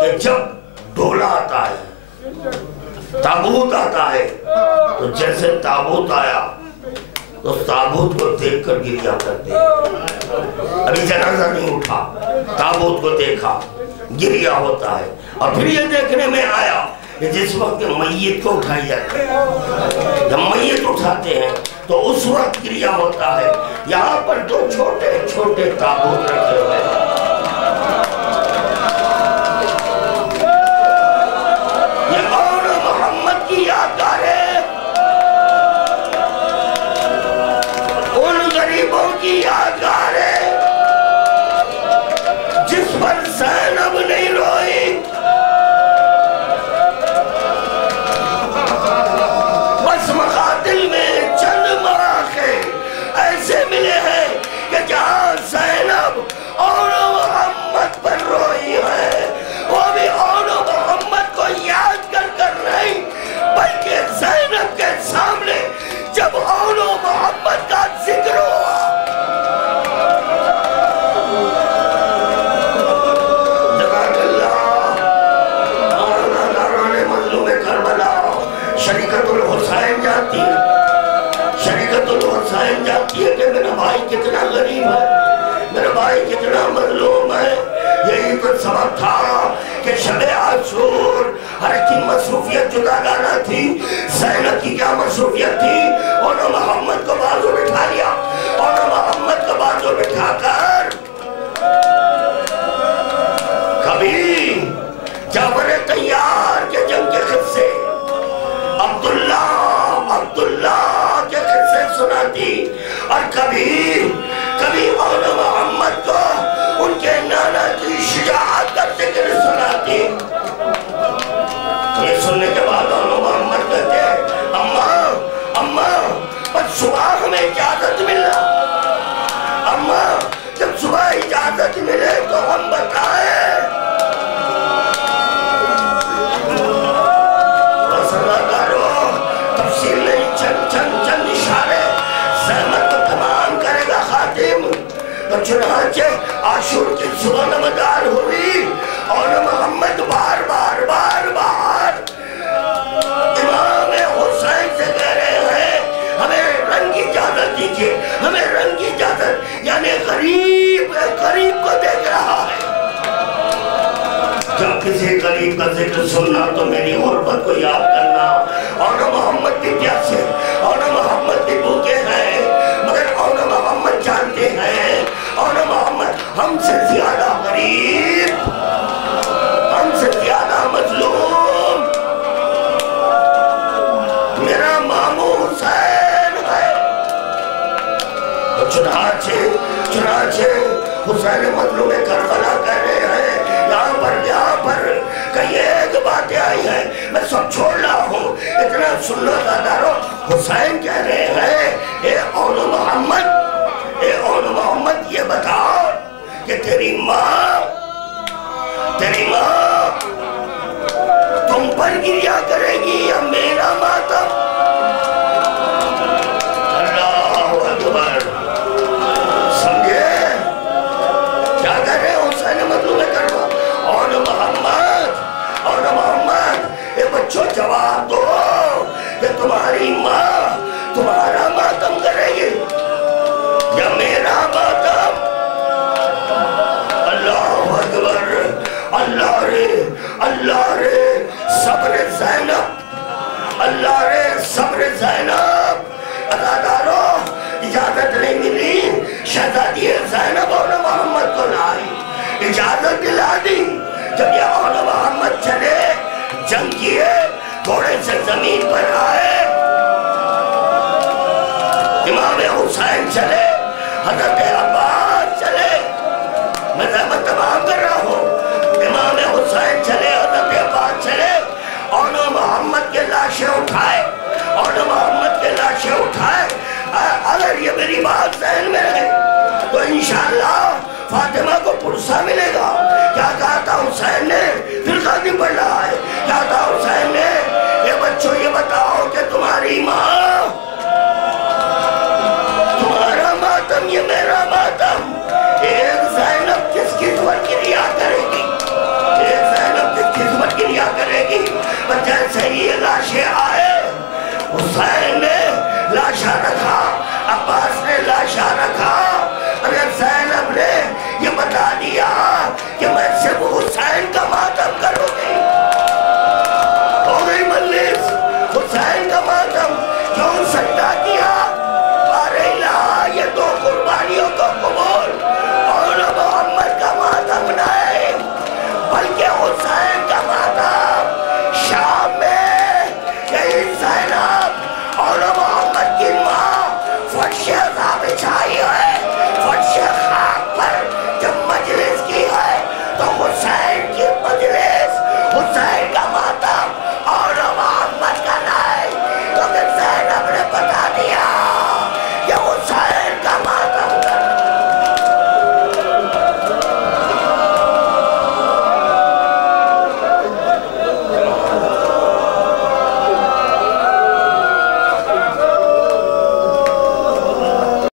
کہ جب ڈولا آتا ہے، تابوت آتا ہے، تو جیسے تابوت آیا تو تابوت کو دیکھ کر گریہ کرتے ہیں۔ ابھی جنازہ نہیں اٹھا، تابوت کو دیکھا، گریہ ہوتا ہے۔ اور پھر یہ دیکھنے میں آیا کہ جس وقت میت کو اٹھائی جاتی ہے، جب میت اٹھاتے ہیں تو اس وقت گریہ ہوتا ہے۔ یہاں پر دو چھوٹے چھوٹے تابوت رکھے ہوئے ہیں، یہ کون محمد کی یادگار ہے، ان غریبوں کی یادگار ہے جس پر زینب نہیں روئی، بس مقاتل میں چند ماہ شب عاشور ہر کی مصروفیت جداگانہ تھی. زینب کی کیا مصروفیت تھی؟ انہوں نے محمد کو بازو بٹھا لیا. انہوں نے محمد کو بازو بٹھا کر کبھی جعفر طیار کے جنگ کے قصے، عبداللہ کے قصے سناتی، اور کبھی اولو محمد کو ان کے نانا کی شجاعت کا ذکر سناتی. یہ سننے کے بعد اولو محمد کہتے اماں بس صبح ہمیں اجازت ملنا. اماں جب صبح اجازت ملے تو ہم بتائیں. تفصیل نہیں، چند اشارے زحمت کو تمام کرے گا خاتم. تو چنانچہ عاشور کی صبح نمدار ہوئی اور محمد بار امام حسین سے کہہ رہے ہیں ہمیں رنگ کی اجازت دیجئے، ہمیں رنگ کی اجازت. یعنی قریب کو دیکھ رہا ہے. جب کسی قریب کا ذکر سننا تو میری غربت کو یاد کرنا. اور محمد بھی پیاسے، اور محمد بھی بھوکے ہیں، مگر اور محمد جانتے ہیں اور محمد ہم سے زیادہ غریب، ہم سے زیادہ مظلوم میرا مامو حسین ہے. چنانچہ حسین مظلوم کربلا کہہ رہے ہیں. یہاں پر کئی ایک باتیں آئی ہیں، میں سب چھوڑ رہا ہوں، اتنا سن لو دادارو. حسین کہہ رہے ہیں اے اولو محمد یہ بتاؤ کہ تیری ماں تم پر گریا کرے گی یا میرا ماتم؟ اللہ اکبر. سمجھے کیا کہہ رہے ہیں حسین مظلوم کربلا؟ اور محمد اے بچوں جواب دو کہ تمہاری ماں تمہارا ماتم کرے گی یا میرا ماتم؟ اللہ اکبر. اللہ رے صبر زینب. عزادارو اجازت نہیں ملی، شہزادی زینب اور محمد کو لائی، اجازت دلا دی. جب یہ اور محمد چلے، جنگ کیے، گھوڑے سے زمین پر آئے، امام حسین چلے، حضرت عباس چلے. میں زحمت تمام کر رہا ہوں. امام حسین چلے، حضرت عباس چلے، اور محمد کے لاشیں اٹھائے. اگر یہ میری بات ذہن میں رہے تو انشاءاللہ فاطمہ